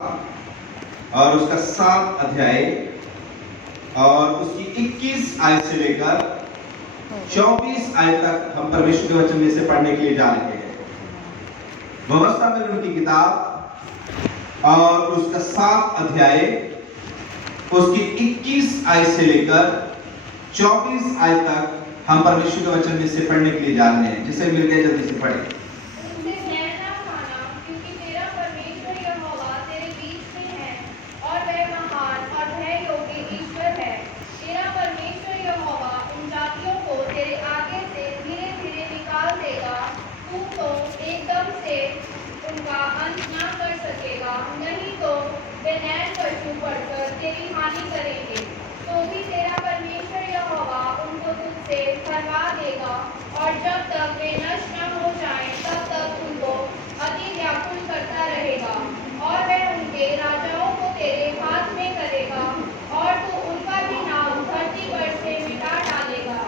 और उसका 7 अध्याय और उसकी 21 आयत से लेकर 24 आयत तक हम परमेश्वर के वचन में से पढ़ने के लिए जा रहे हैं। व्यवस्था में उनकी किताब और उसका 7 अध्याय उसकी 21 आयत से लेकर 24 आयत तक हम परमेश्वर के वचन में से पढ़ने के लिए जा रहे हैं। जिसे मिल गए जल्दी से पढ़े। नहीं तो वे नैन पशु पड़कर तेरी हानि करेंगे, तो भी तेरा परमेश्वर यहोवा उनको तुझसे हरवा देगा, और जब तक वे नष्ट न हो जाएं तब तक उनको अति व्याकुल करता रहेगा। और वह उनके राजाओं को तेरे हाथ में करेगा, और तू उनका भी नाम धरती पर से मिटा डालेगा।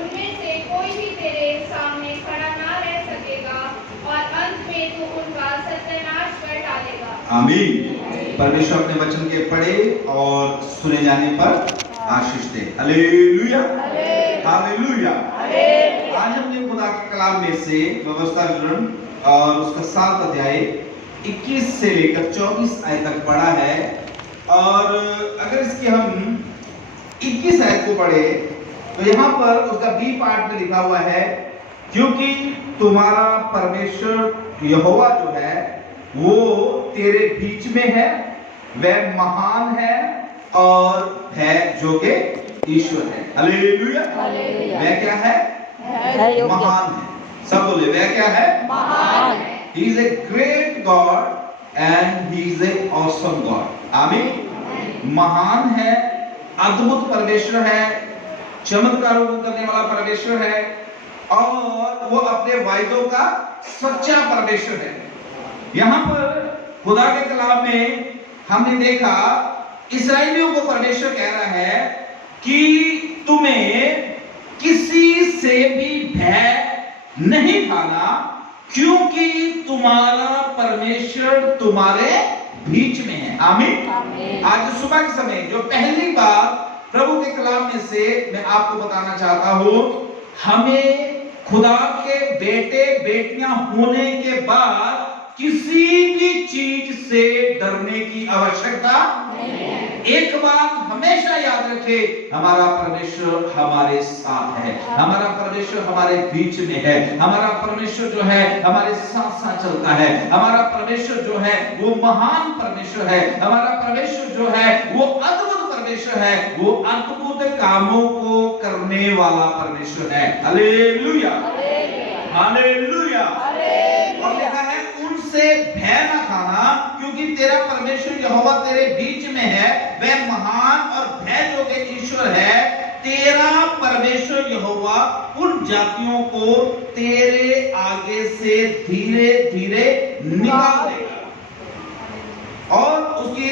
उनमें से कोई भी तेरे सामने खड़ा ना रह सकेगा, और अंत में तू उनका सत्यानाश कर डालेगा। आमीन। परमेश्वर अपने वचन के पढ़े और सुने जाने पर आशीष दे। Hallelujah, hallelujah. आज हमने खुदा के कलाम में से व्यवस्था विवरण और उसका 7 अध्याय 21 से लेकर 24 आयत तक पढ़ा है। और अगर इसके हम 21 आयत को पढ़े तो यहाँ पर उसका बी पार्ट में लिखा हुआ है, क्योंकि तुम्हारा परमेश्वर यहोवा जो है वो तेरे बीच में है, वह महान है और है जो के ईश्वर है। हालेलुया। वह क्या है? महान है। सब बोले वह क्या है? महान है। He is a great God and he is a awesome God. आमीन। महान है, अद्भुत परमेश्वर है, चमत्कारों को करने वाला परमेश्वर है, और वो अपने वायदों का सच्चा परमेश्वर है। यहाँ पर खुदा के कलाम में हमने देखा इस्राएलियों को परमेश्वर कह रहा है कि तुम्हें किसी से भी भय नहीं खाना, क्योंकि तुम्हारा परमेश्वर तुम्हारे बीच में है। आमीन। आज सुबह के समय जो पहली बात प्रभु के कलाम में से मैं आपको बताना चाहता हूं, हमें खुदा के बेटे बेटियां होने के बाद किसी भी चीज से डरने की आवश्यकता नहीं है। एक बात हमेशा याद रखें, हमारा परमेश्वर हमारे साथ है, हमारा परमेश्वर हमारे बीच में है, हमारा परमेश्वर जो है हमारे साथ साथ चलता है, हमारा परमेश्वर जो है वो महान परमेश्वर है, हमारा परमेश्वर जो है वो अद्भुत परमेश्वर है, वो अद्भुत कामों को करने वाला परमेश्वर है। Hallelujah, hallelujah. और लिखा है उनसे भय न खाना, क्योंकि तेरा परमेश्वर यहोवा तेरे बीच में है, वह महान और भय योग्य ईश्वर है। तेरा परमेश्वर यहोवा उन जातियों को तेरे आगे से धीरे धीरे निकाल देगा। और उसकी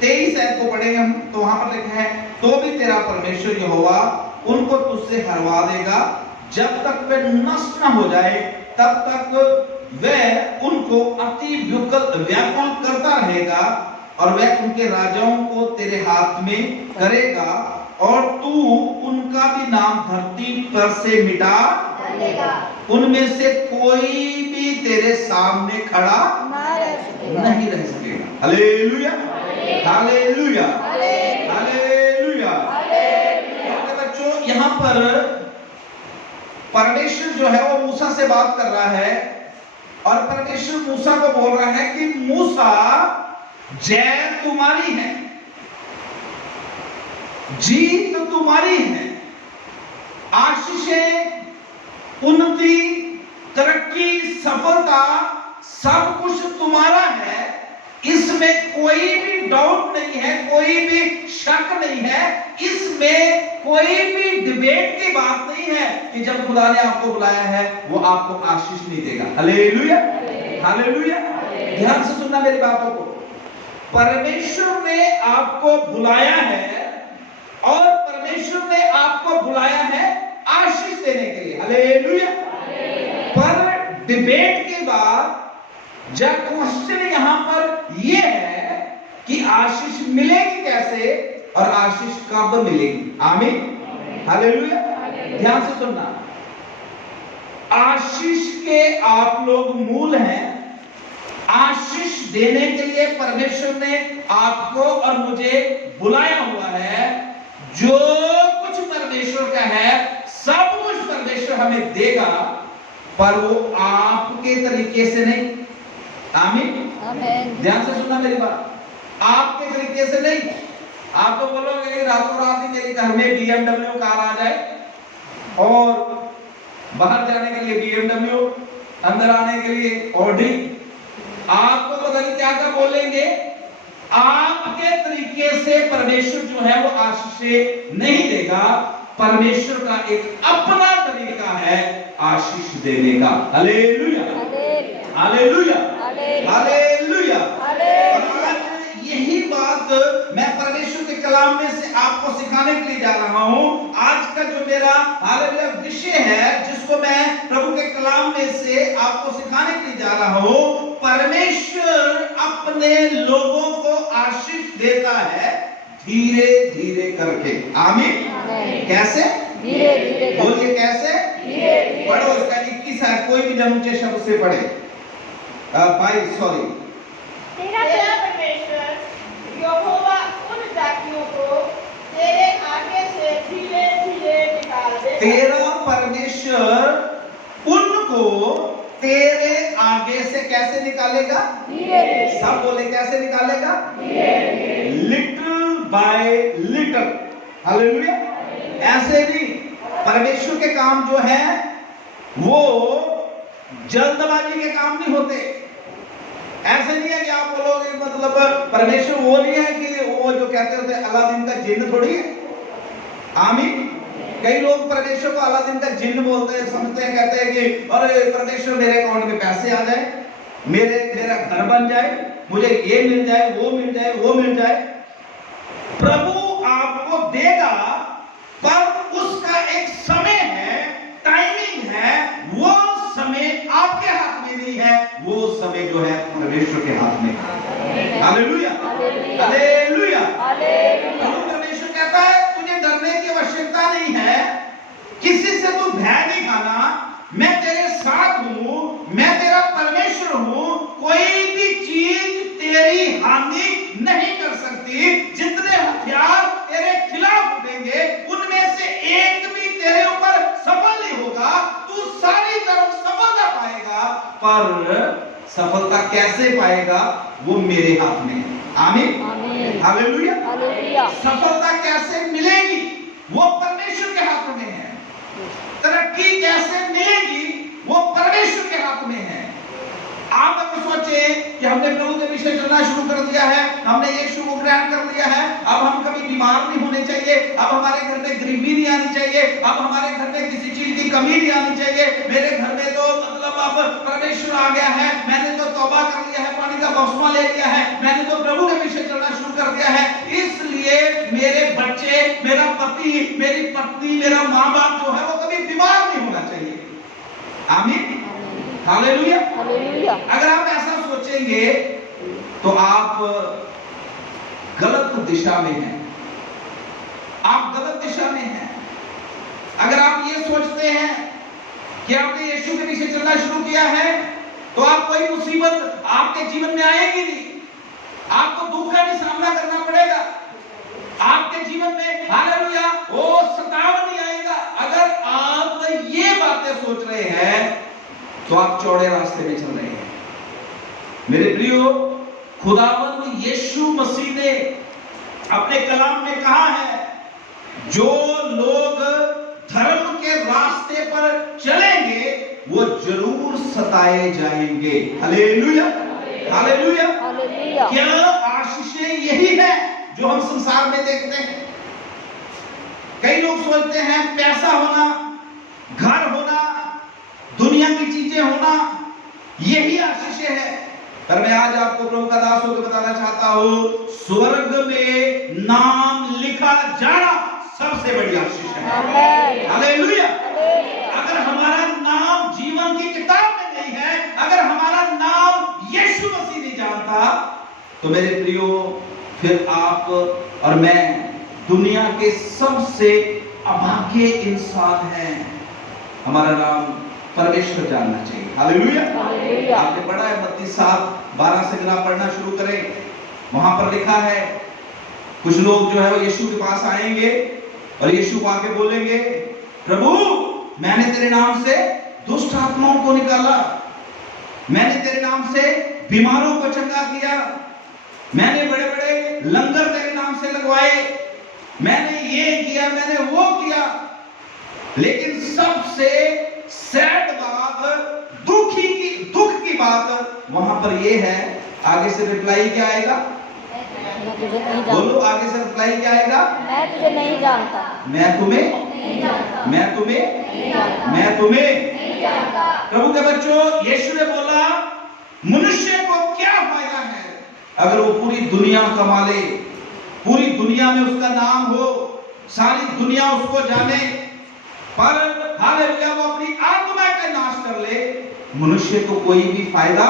23 आयत को पढ़ेंगे हम, तो वहां पर लिखा है, तो भी तेरा परमेश्वर यहोवा उनको तुझसे हरवा देगा, जब तक वे नष्ट न हो जाए तब तक वह उनको अति व्याकुल करता रहेगा, और वह उनके राजाओं को तेरे हाथ में करेगा, और तू उनका भी नाम धरती पर से मिटा देगा। उनमें से कोई भी तेरे सामने खड़ा नहीं रह सकेगा। Hallelujah, hallelujah, hallelujah. बच्चों, यहाँ पर परमेश्वर जो है वो मूसा से बात कर रहा है, और परमेश्वर मूसा को बोल रहा है कि मूसा, जय तुम्हारी है, जीत तुम्हारी है, आशीषें, उन्नति, तरक्की, सफलता सब कुछ तुम्हारा है। इसमें कोई भी डाउट नहीं है, कोई भी शक नहीं है, इसमें कोई भी डिबेट की बात नहीं है कि जब खुदा ने आपको बुलाया है वो आपको आशीष नहीं देगा। Hallelujah, hallelujah. ध्यान से सुनना मेरी बातों को। परमेश्वर ने आपको बुलाया है, और परमेश्वर ने आपको बुलाया है आशीष देने के लिए। हालेलुया। पर डिबेट के बाद जब क्वेश्चन यहां पर यह है कि आशीष मिलेगी कैसे और आशीष कब मिलेगी। आमीन, हालेलुया। ध्यान से सुनना, आशीष के आप लोग मूल हैं। आशीष देने के लिए परमेश्वर ने आपको और मुझे बुलाया हुआ है। जो कुछ परमेश्वर का है सब कुछ परमेश्वर हमें देगा, पर वो आपके तरीके से नहीं। आमीन, ध्यान से सुनना मेरी बात, आपके तरीके से नहीं। आप तो बोलोगे रातों रात ही मेरे घर में BMW कार आ जाए और बाहर जाने के लिए BMW, अंदर आने के लिए ऑडी, आपको पता नहीं क्या क्या बोलेंगे। आपके तरीके से परमेश्वर जो है वो आशीष नहीं देगा। परमेश्वर का एक अपना तरीका है आशीष देने का। Hallelujah, hallelujah, hallelujah. और आज यही बात मैं परमेश्वर के कलाम में से आपको सिखाने के लिए जा रहा हूं। आज का जो मेरा हालेलुया विषय है, जिसको मैं प्रभु के कलाम में से आपको सिखाने के लिए जा रहा हूं, परमेश्वर अपने लोगों को आशीष देता है धीरे धीरे करके। आमीन। कैसे? धीरे धीरे। बोलिए कैसे? धीरे धीरे। पढ़ो इसका 21 है, कोई भी ऊंचे शब्द से पढ़े। भाई सॉरी, तेरा परमेश्वर यहोवा उन जातियों को तेरे आगे से धीरे धीरे निकाल देगा। तेरा परमेश्वर उनको तेरे आगे से कैसे निकालेगा? धीरे धीरे। सब बोले कैसे निकालेगा? धीरे धीरे। Little bye little. हालेलुया। ऐसे भी परमेश्वर के काम जो है वो जल्दबाजी के काम नहीं होते। ऐसे नहीं है कि आप बोलोगे मतलब परमेश्वर वो नहीं है कि वो जो कहते होते अलादीन का जिन्न थोड़ी है। आमीन। कई लोग परमेश्वर को अलादीन का जिन्न बोलते हैं, समझते हैं, कहते हैं कि अरे परमेश्वर मेरे अकाउंट में पैसे आ जाए, मेरा घर बन जाए, मुझे ये मिल जाए, वो मिल जाए, वो मिल जाए। प्रभु आपको देगा, पर उसका एक समय है, टाइमिंग है। वो समय आपके हाथ में नहीं है, वो समय जो है परमेश्वर के हाथ में है। Hallelujah, hallelujah. परमेश्वर कहता है तुझे डरने की आवश्यकता नहीं है, किसी से तू भय नहीं खाना, मैं तेरे साथ हूं, मैं तेरा परमेश्वर हूं। कोई भी चीज तेरी हानि नहीं कर सकती। जितने हथियार तेरे खिलाफ उठेंगे उनमें से एक भी तेरे ऊपर सफल नहीं होगा। तू सारी तरफ सफलता पाएगा, पर सफलता कैसे पाएगा वो मेरे हाथ में है। आमीन, हालेलुया। सफलता कैसे मिलेगी वो परमेश्वर के हाथ में है। तरक्की कैसे मिलेगी वो परमेश्वर के हाथ में है। आप अगर सोचे कि हमने प्रभु के विषय चलना शुरू कर दिया है, हमने यीशु को ग्रहण कर लिया है, अब हम कभी बीमार नहीं होने चाहिए, अब हमारे घर में गरीबी नहीं आनी चाहिए, अब हमारे घर में किसी चीज की कमी नहीं आनी चाहिए, मेरे घर में तो मतलब अब परमेश्वर आ गया है, मैंने तो तौबा कर लिया है, पानी का बपतिस्मा ले लिया है, मैंने तो प्रभु के विषय चलना शुरू कर दिया है, इसलिए मेरे बच्चे, मेरा पति, मेरी पत्नी, मेरा माँ बाप जो है वो कभी बीमार नहीं होना चाहिए। आमीन, हालेलुया। अगर आप ऐसा सोचेंगे तो आप गलत दिशा में हैं, आप गलत दिशा में हैं। अगर आप ये सोचते हैं कि आपने यीशु के पीछे चलना शुरू किया है तो आप कोई मुसीबत आपके जीवन में आएगी नहीं, आपको दुख का भी सामना करना पड़ेगा, आपके जीवन में हालेलुया वो सताव नहीं आएगा। अगर आप ये बातें सोच रहे हैं तो आप चौड़े रास्ते में चल रहे हैं। मेरे प्रियो, खुदावंद यीशु मसीह ने अपने कलाम में कहा है, जो लोग धर्म के रास्ते पर चलेंगे वो जरूर सताए जाएंगे। Hallelujah, hallelujah. क्या आशीषें यही है जो हम संसार में देखते हैं? कई लोग सोचते हैं पैसा होना, घर होना, दुनिया की चीजें होना यही आशीष है। पर मैं आज आपको प्रभु का दास होकर बताना चाहता हूं, स्वर्ग में नाम लिखा जाना सबसे बड़ी आशीष है। हालेलुया। अगर हमारा नाम जीवन की किताब में नहीं है, अगर हमारा नाम यीशु मसीह नहीं जानता, तो मेरे प्रियो, फिर आप और मैं दुनिया के सबसे अभागे इंसान हैं। हमारा नाम परमेश्वर जानना चाहिए। हालेलुया। आपने पढ़ा है मत्ती 7:12 से अगर आप पढ़ना शुरू करें, वहां पर लिखा है कुछ लोग जो है वो यीशु के पास आएंगे और यीशु को आके बोलेंगे, प्रभु मैंने तेरे नाम से दुष्ट आत्माओं को निकाला, मैंने तेरे नाम से बीमारों को चंगा किया, मैंने बड़े बड़े लंगर तेरे नाम से लगवाए, मैंने ये किया, मैंने वो किया। लेकिन सबसे सैड बात, दुख की बात वहां पर ये है, आगे से रिप्लाई क्या आएगा? बोलो, आगे से रिप्लाई क्या आएगा? मैं तुझे नहीं जानता। मैं तुम्हें नहीं जानता। मैं तुम्हें नहीं जानता। मैं तुम्हें नहीं जानता। प्रभु के बच्चों, यीशु ने बोला मनुष्य को क्या फायदा है अगर वो पूरी दुनिया कमा ले, पूरी दुनिया में उसका नाम हो, सारी दुनिया उसको जाने, पर हालेलुया वो अपनी आत्मा का नाश कर ले, मनुष्य को कोई भी फायदा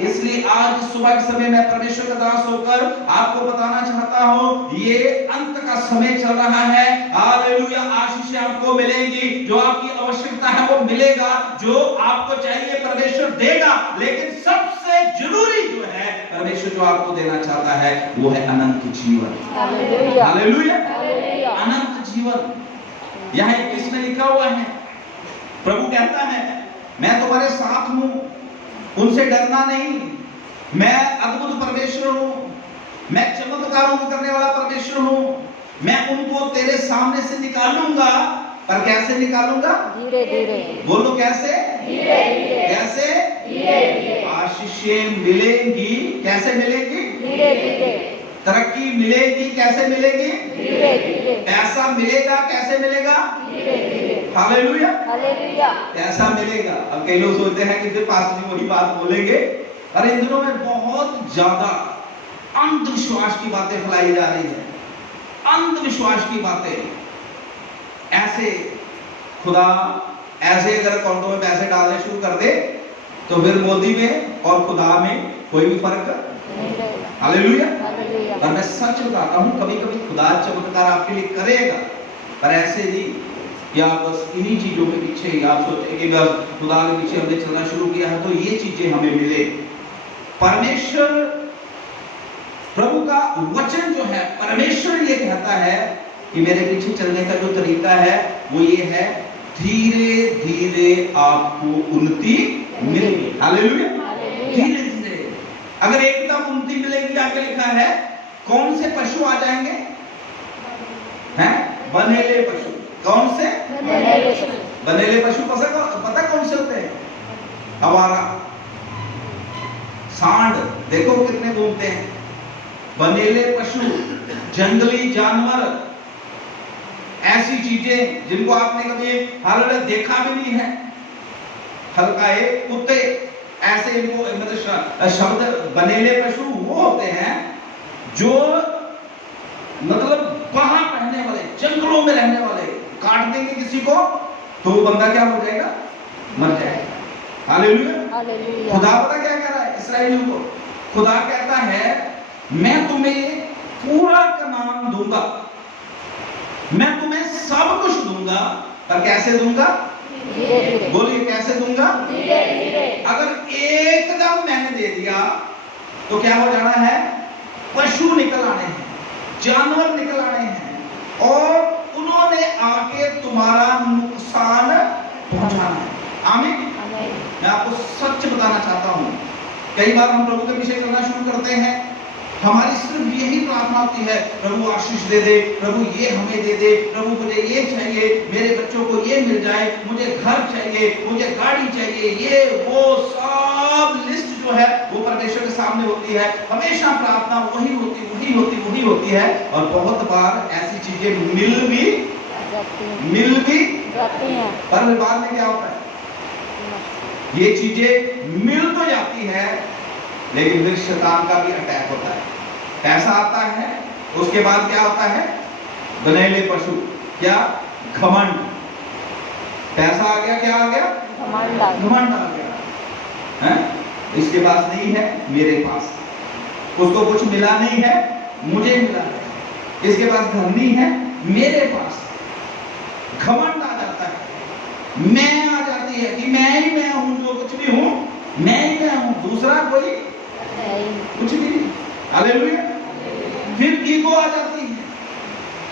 इसलिए आज सुबह के समय मैं परमेश्वर का दास होकर आपको बताना चाहता हूं, ये अंत का समय चल रहा है। हालेलुया। आशीष आपको मिलेगी, जो आपकी आवश्यकता है वो मिलेगा, जो आपको चाहिए परमेश्वर देगा, लेकिन सबसे जरूरी जो है परमेश्वर जो आपको देना चाहता है वो है अनंत जीवन। हालेलुया। अनंत जीवन। यहाँ 21 में लिखा हुआ है, प्रभु कहता है मैं तुम्हारे साथ हूं, उनसे डरना नहीं, मैं अद्भुत परमेश्वर हूं, मैं चमत्कारों को करने वाला परमेश्वर हूं, मैं उनको तेरे सामने से निकालूंगा। पर कैसे निकालूंगा? धीरे धीरे। बोलो कैसे? धीरे धीरे। कैसे? धीरे धीरे। आशीषें मिलेंगी, कैसे मिलेंगी? धीरे धीरे। तरक्की मिलेगी, कैसे मिलेगी? धीरे धीरे। पैसा मिलेगा, कैसे मिलेगा? धीरे धीरे। हालेलुया। हालेलुया। पैसा मिलेगा। अब कई लोग सोचते हैं कि फिर पास्टर जी वही बात बोलेंगे, और इन दिनों में बहुत ज्यादा अंधविश्वास की बातें फैलाई जा रही है, अंधविश्वास की बातें। ऐसे खुदा ऐसे अगर अकाउंटों में पैसे डालने शुरू कर दे तो फिर मोदी में और खुदा में कोई भी फर्क नहीं रहेगा। हालेलुया। हालेलुया। और मैं सच बताता हूं, कभी कभी खुदा चमत्कार आपके लिए करेगा, पर ऐसे नहीं कि आप बस इन्हीं चीजों के पीछे ही आप सोचें कि बस खुदा के पीछे हमने चलना शुरू किया है तो ये चीजें हमें मिले। परमेश्वर, प्रभु का वचन जो है, परमेश्वर ये कहता है कि मेरे पीछे चलने का जो तरीका है वो ये है, धीरे धीरे आपको उन्नति मिलेगी। हालेलुया। धीरे धीरे। अगर एकदम उन्नति मिलेगी, आगे लिखा है कौन से पशु आ जाएंगे? हैं? बनेले पशु। कौन से? बनेले पशु। पता कौन से होते हैं? आवारा, सांड, देखो कितने घूमते हैं। बनेले पशु, जंगली जानवर, ऐसी चीजें जिनको आपने कभी हालेलुया देखा भी नहीं है। हल्काए कुत्ते, ऐसे इनको मतलब शब्द बनेले पशु वो होते हैं जो मतलब बाहर रहने वाले, जंगलों में रहने वाले, काट देंगे किसी को तो वो बंदा क्या हो जाएगा? मर जाएगा। हालेलुया। खुदा पता क्या कह रहा है इस्राएलियों को? खुदा कहता है मैं तुम्हें पूरा कनान दूंगा, मैं तुम्हें सब कुछ दूंगा, पर कैसे दूंगा? धीरे धीरे। बोलिए कैसे दूंगा? धीरे धीरे। अगर एकदम मैंने दे दिया तो क्या हो जाना है? पशु निकल आने हैं, जानवर निकल आने हैं और उन्होंने आके तुम्हारा नुकसान पहुंचाना है। आमीन। मैं आपको सच बताना चाहता हूं, कई बार हम प्रभु के पीछे करना शुरू करते हैं, हमारी सिर्फ यही प्रार्थना होती है, प्रभु आशीष दे दे, प्रभु ये हमें दे दे, प्रभु मुझे ये चाहिए, मेरे बच्चों को ये मिल जाए, मुझे घर चाहिए, मुझे गाड़ी चाहिए, ये वो सब लिस्ट जो है वो परमेश्वर के सामने होती है। हमेशा प्रार्थना वही होती है और बहुत बार ऐसी चीजें मिल भी जाती हैं, पर बाद में क्या होता है? ये चीजें मिल तो जाती है लेकिन फिर शैतान का भी अटैक होता है। पैसा आता है, उसके बाद क्या होता है? बनेले पशु, क्या? घमंड। पैसा आ गया, क्या आ गया? घमंड आ गया। हैं? इसके पास नहीं है, मेरे पास। उसको कुछ मिला नहीं है, मुझे मिला है। इसके पास घर नहीं है, मेरे पास। घमंड आ जाता है, मैं आ जाती है कि मैं ही मैं हूं, जो कुछ भी हूं मैं ही मैं हूं, दूसरा कोई कुछ भी नहीं। हालेलुया। फिर ईगो आ जाती है,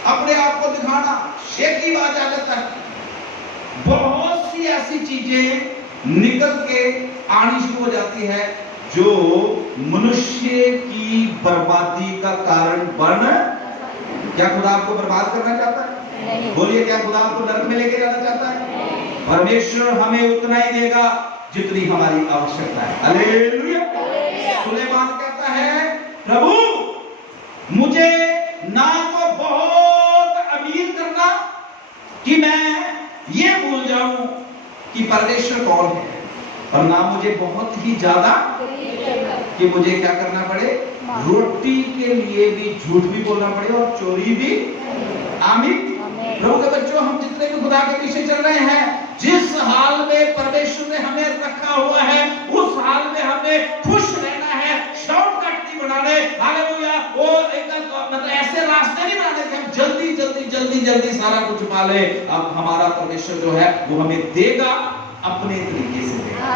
अपने आप को दिखाना, शेखी बात आ जाता है। बहुत सी ऐसी चीजें निकल के आनी शुरू हो जाती है जो मनुष्य की बर्बादी का कारण बन। क्या खुदा आपको बर्बाद करना चाहता है? बोलिए, क्या खुदा आपको नरक में लेके जाना चाहता है? परमेश्वर हमें उतना ही देगा जितनी हमारी आवश्यकता है। हालेलुया। सुलेमान कहता है, प्रभु मुझे ना तो बहुत अमीर करना कि मैं ये भूल जाऊं कि परमेश्वर कौन है, और ना मुझे बहुत ही ज्यादा कि मुझे क्या करना पड़े, रोटी के लिए भी झूठ भी बोलना पड़े और चोरी भी। आमीन। प्रभु के बच्चों, हम जितने भी खुदा के पीछे चल रहे हैं, जिस हाल में परमेश्वर ने हमें रखा हुआ है, उस हाल में हमें खुश रहना है, शॉर्टकट नहीं बनाने। हालेलुया। वो एक मतलब ऐसे रास्ते नहीं बनाने कि हम जल्दी जल्दी जल्दी जल्दी सारा कुछ पा ले। अब हमारा परमेश्वर जो है वो हमें देगा, अपने तरीके से देगा।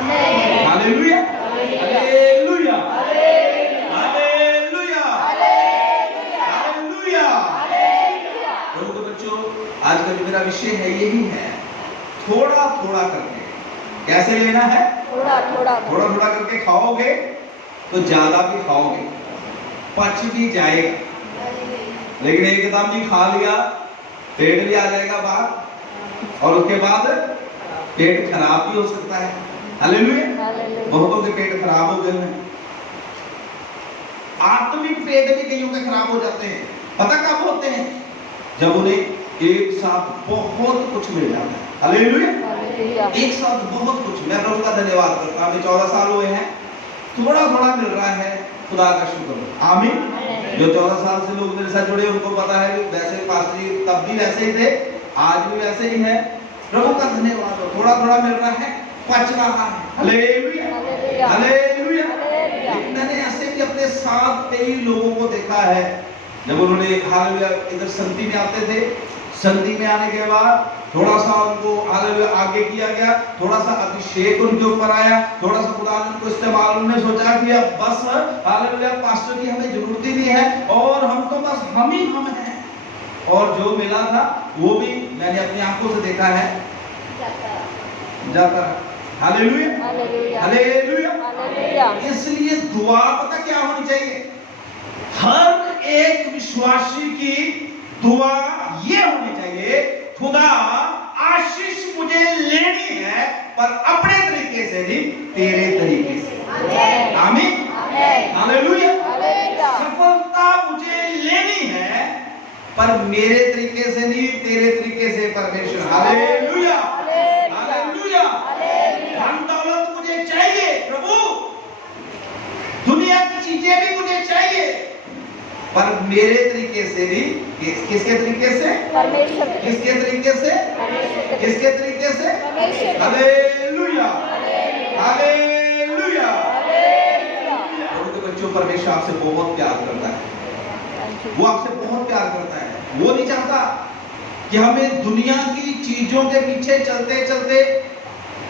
हालेलुया। हालेलुया। हालेलुया। हालेलुया। प्रभु के बच्चों, आज का जो मेरा विषय है यही है, थोड़ा थोड़ा करके। कैसे लेना है? थोड़ा थोड़ा थोड़ा करके खाओगे तो ज्यादा भी खाओगे, पच भी जाएगा। लेकिन एकदम जी खा लिया, पेट भी आ जाएगा बाहर, और उसके बाद पेट खराब भी हो सकता है। हालेलुया। बहुतों के पेट खराब हो गए हैं, आत्मिक पेट भी कईयों के खराब हो जाते हैं। पता कब होते हैं? जब उन्हें एक साथ बहुत कुछ मिल जाता है। हालेलुया। एक साथ बहुत कुछ। मैं प्रभु का धन्यवाद करता हूं, 14 साल हुए हैं, थोड़ा थोड़ा मिल रहा है, खुदा का शुक्र। आमीन। जो 14 साल से लोग मेरे साथ जुड़े उनको पता है कि वैसे पास्टर जी तब भी वैसे ही थे, आज भी वैसे ही है। प्रभु का धन्यवाद हो, थोड़ा थोड़ा मिल रहा है, पच रहा है। हालेलुया। हालेलुया। मैंने ऐसे भी अपने साथ कई लोगों को देखा है, जब उन्होंने हालेलुया इधर संगति में आते थे, संगति में आने के बाद थोड़ा सा उनको हालेलुया आगे किया गया, थोड़ा सा अभिषेक उनके ऊपर आया, थोड़ा सा खुदा ने उनको इस्तेमाल, उन्होंने सोचा कि अब बस हालेलुया पास्टर की हमें जरूरत ही नहीं है, और हम तो बस हम ही हम हैं। और जो मिला था वो भी मैंने अपनी आंखों से देखा है, जाता रहा। हालेलुया। हालेलुया। इसलिए दुआ पता क्या होनी चाहिए? हर एक विश्वासी की दुआ ये होनी चाहिए, खुदा आशीष मुझे लेनी है, पर अपने तरीके से नहीं, तेरे तरीके से। आमीन। हालेलुया। सफलता मुझे लेनी है, पर मेरे तरीके से नहीं, तेरे तरीके से परमेश्वर। हालेलुया। हालेलुया। धन दौलत मुझे चाहिए प्रभु, दुनिया की चीजें भी मुझे चाहिए, पर मेरे तरीके से नहीं। किसके तरीके से? परमेश्वर। किसके तरीके से? किसके तरीके से? हालेलुया। हालेलुया। प्रभु के बच्चों, परमेश्वर आपसे बहुत प्यार करता है, वो आपसे बहुत प्यार करता है। वो नहीं चाहता कि हमें दुनिया की चीजों के पीछे चलते चलते,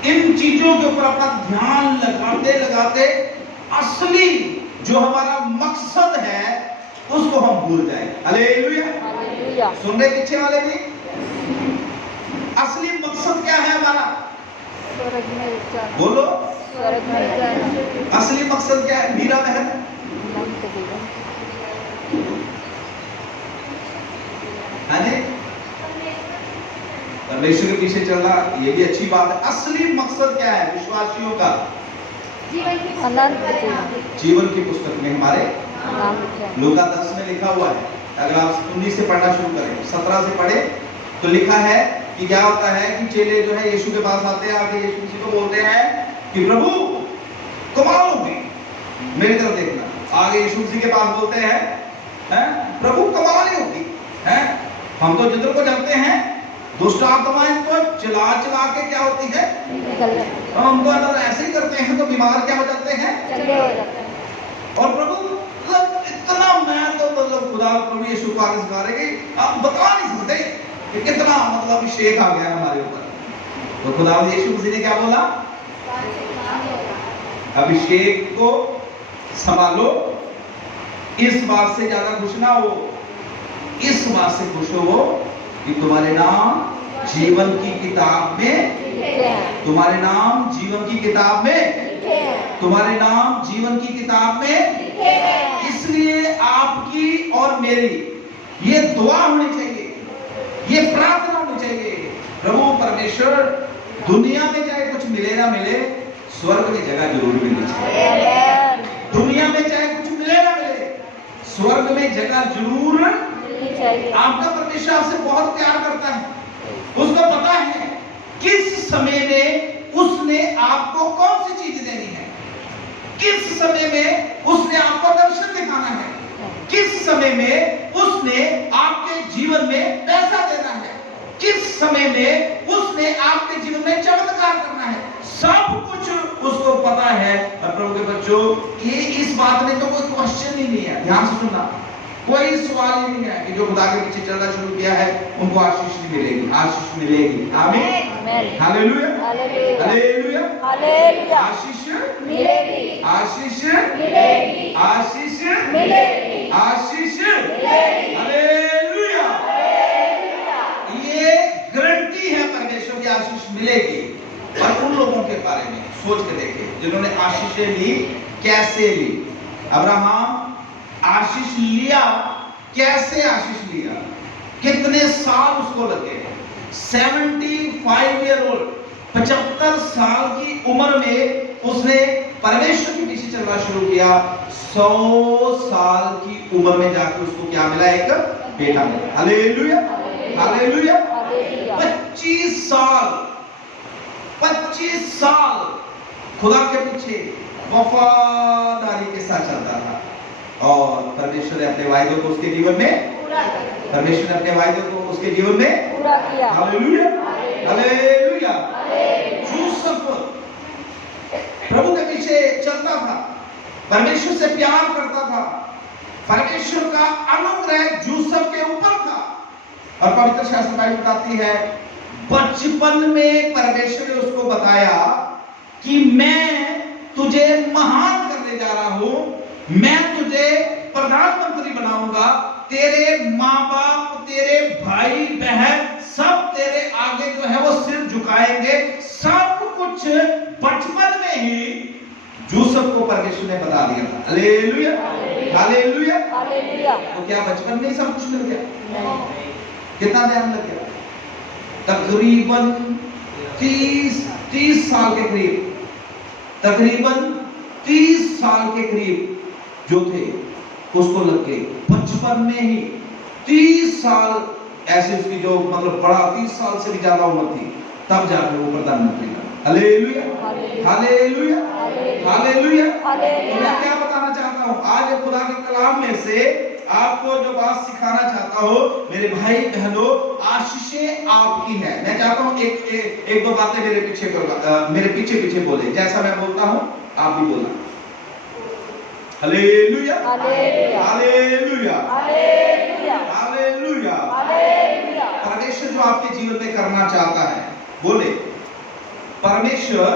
इन चीजों के ऊपर अपना ध्यान लगाते लगाते असली जो हमारा मकसद है उसको हम भूल जाए। हालेलुया। सुन रहे पीछे वाले भी? असली मकसद क्या है हमारा? बोलो। असली मकसद क्या है? मीरा बहन, हाँ जी, परमेश्वर के पीछे चलना ये भी अच्छी बात है। असली मकसद क्या है विश्वासियों का? जीवन की पुस्तक में हमारे लूका 10 में लिखा हुआ है। अगर आप 19 से पढ़ना शुरू करें, 17 से पढ़े तो लिखा है कि क्या होता है कि चेले जो है यीशु के पास आते हैं, आगे यीशु जी को बोलते हैं कि प्रभु कमाल हो गई, मेरी तरफ देखना। आगे यीशु जी के पास बोलते हैं प्रभु कमाल ही होगी है, हम तो जिधर को जाते हैं दुष्ट आत्माएं तो चिल्ला चिल्ला के क्या होती है, निकल जाते हम तो अगर ऐसे ही करते हैं तो बीमार क्या हो जाते हैं। चंगे हो जाते हैं। और प्रभु मतलब इतना मैं तो मतलब खुदा प्रभु यीशु को आगे सिखा रहे कि आप बता नहीं सकते कि कितना मतलब अभिषेक आ गया है हमारे ऊपर। तो खुदा यीशु मसीह ने क्या बोला, अभिषेक को संभालो, इस बात से ज्यादा खुश ना हो, इस बात से खुश हो कि तुम्हारे नाम जीवन की किताब में, लिखे हैं, तुम्हारे नाम जीवन की किताब में, लिखे हैं, तुम्हारे नाम जीवन की किताब में। लिखे हैं। इसलिए आपकी और मेरी ये दुआ होनी चाहिए, ये प्रार्थना होनी चाहिए, प्रभु परमेश्वर दुनिया में चाहे कुछ मिले ना मिले, स्वर्ग में जगह जरूर मिलनी चाहिए। आमेन। दुनिया में चाहे कुछ मिले ना मिले, स्वर्ग में जगह जरूर। मिलनी चाहिए। आपका परमेश्वर आपसे बहुत प्यार करता है, उसको पता है किस समय में उसने आपको कौन सी चीज देनी है, किस समय में उसने आपको दर्शन दिखाना है, किस समय में उसने आपके जीवन में पैसा देना है, किस समय में उसने आपके जीवन में चमत्कार करना है, सब कुछ उसको पता है। और प्रभु के बच्चों, ये इस बात में तो कोई क्वेश्चन ही नहीं है, ध्यान से सुनना, कोई सवाल ही नहीं है कि जो खुदा के पीछे चलना शुरू किया है उनको आशीष मिलेगी, आशीष मिलेगी। आमीन, amen. Hallelujah, hallelujah, hallelujah, hallelujah. आशीष मिलेगी, आशीष मिलेगी, आशीष मिलेगी, आशीष मिलेगी। हालेलुया। हालेलुया। ये गारंटी है परमेश्वर की आशीष मिलेगी। और उन लोगों के बारे में सोच के देखें जिन्होंने आशीषें ली, कैसे ली। अब्राहम आशीष लिया, कैसे आशीष लिया, कितने साल उसको लगे, 75 ईयर ओल्ड, 75 साल की उम्र में उसने परमेश्वर के पीछे चलना शुरू किया। 100 साल की उम्र में जाकर उसको क्या मिला, एक बेटा मिला। Hallelujah, hallelujah. हालेलुया। 25 साल खुदा के पीछे वफादारी के साथ चलता था, और परमेश्वर ने अपने वायदों को उसके जीवन में पूरा कर दिया। परमेश्वर ने अपने वायदों को उसके जीवन में पूरा किया। Hallelujah, hallelujah. हालेलुया। यूसुफ प्रभु के पीछे चलता था, परमेश्वर से प्यार करता था, परमेश्वर का अनुग्रह यूसुफ के ऊपर था। और पवित्र शास्त्र बाइबल बताती है, बचपन में परमेश्वर ने उसको बताया कि मैं तुझे महान करने जा रहा हूं, मैं तुझे प्रधानमंत्री बनाऊंगा, तेरे माँ बाप, तेरे भाई बहन सब तेरे आगे जो है वो सिर झुकाएंगे। सब कुछ बचपन में ही यूसुफ को परमेश्वर ने बता दिया था। Hallelujah, hallelujah. हालेलुया। तो क्या बचपन में ही सब कुछ मिल गया? नहीं। कितना ध्यान लग गया? तकरीबन 30 साल के करीब, तकरीबन 30 साल के करीब जो थे उसको लग गए बचपन में ही। 30 साल ऐसे उसकी जो मतलब बड़ा 30 साल से भी ज्यादा उम्र थी, तब जाकर वो प्रधानमंत्री बना। Hallelujah, hallelujah, hallelujah. मैं क्या बताना चाहता हूँ आज खुदा के कलाम में से आपको जो बात सिखाना चाहता हूँ, मेरे भाई बहनों, आशीषें आपकी है। मैं चाहता हूँ एक दो बातें मेरे पीछे बोले, जैसा मैं बोलता हूँ आप भी बोलना। Hallelujah, hallelujah, hallelujah, hallelujah, hallelujah. Hallelujah. परमेश्वर जो आपके जीवन में करना चाहता है, बोले परमेश्वर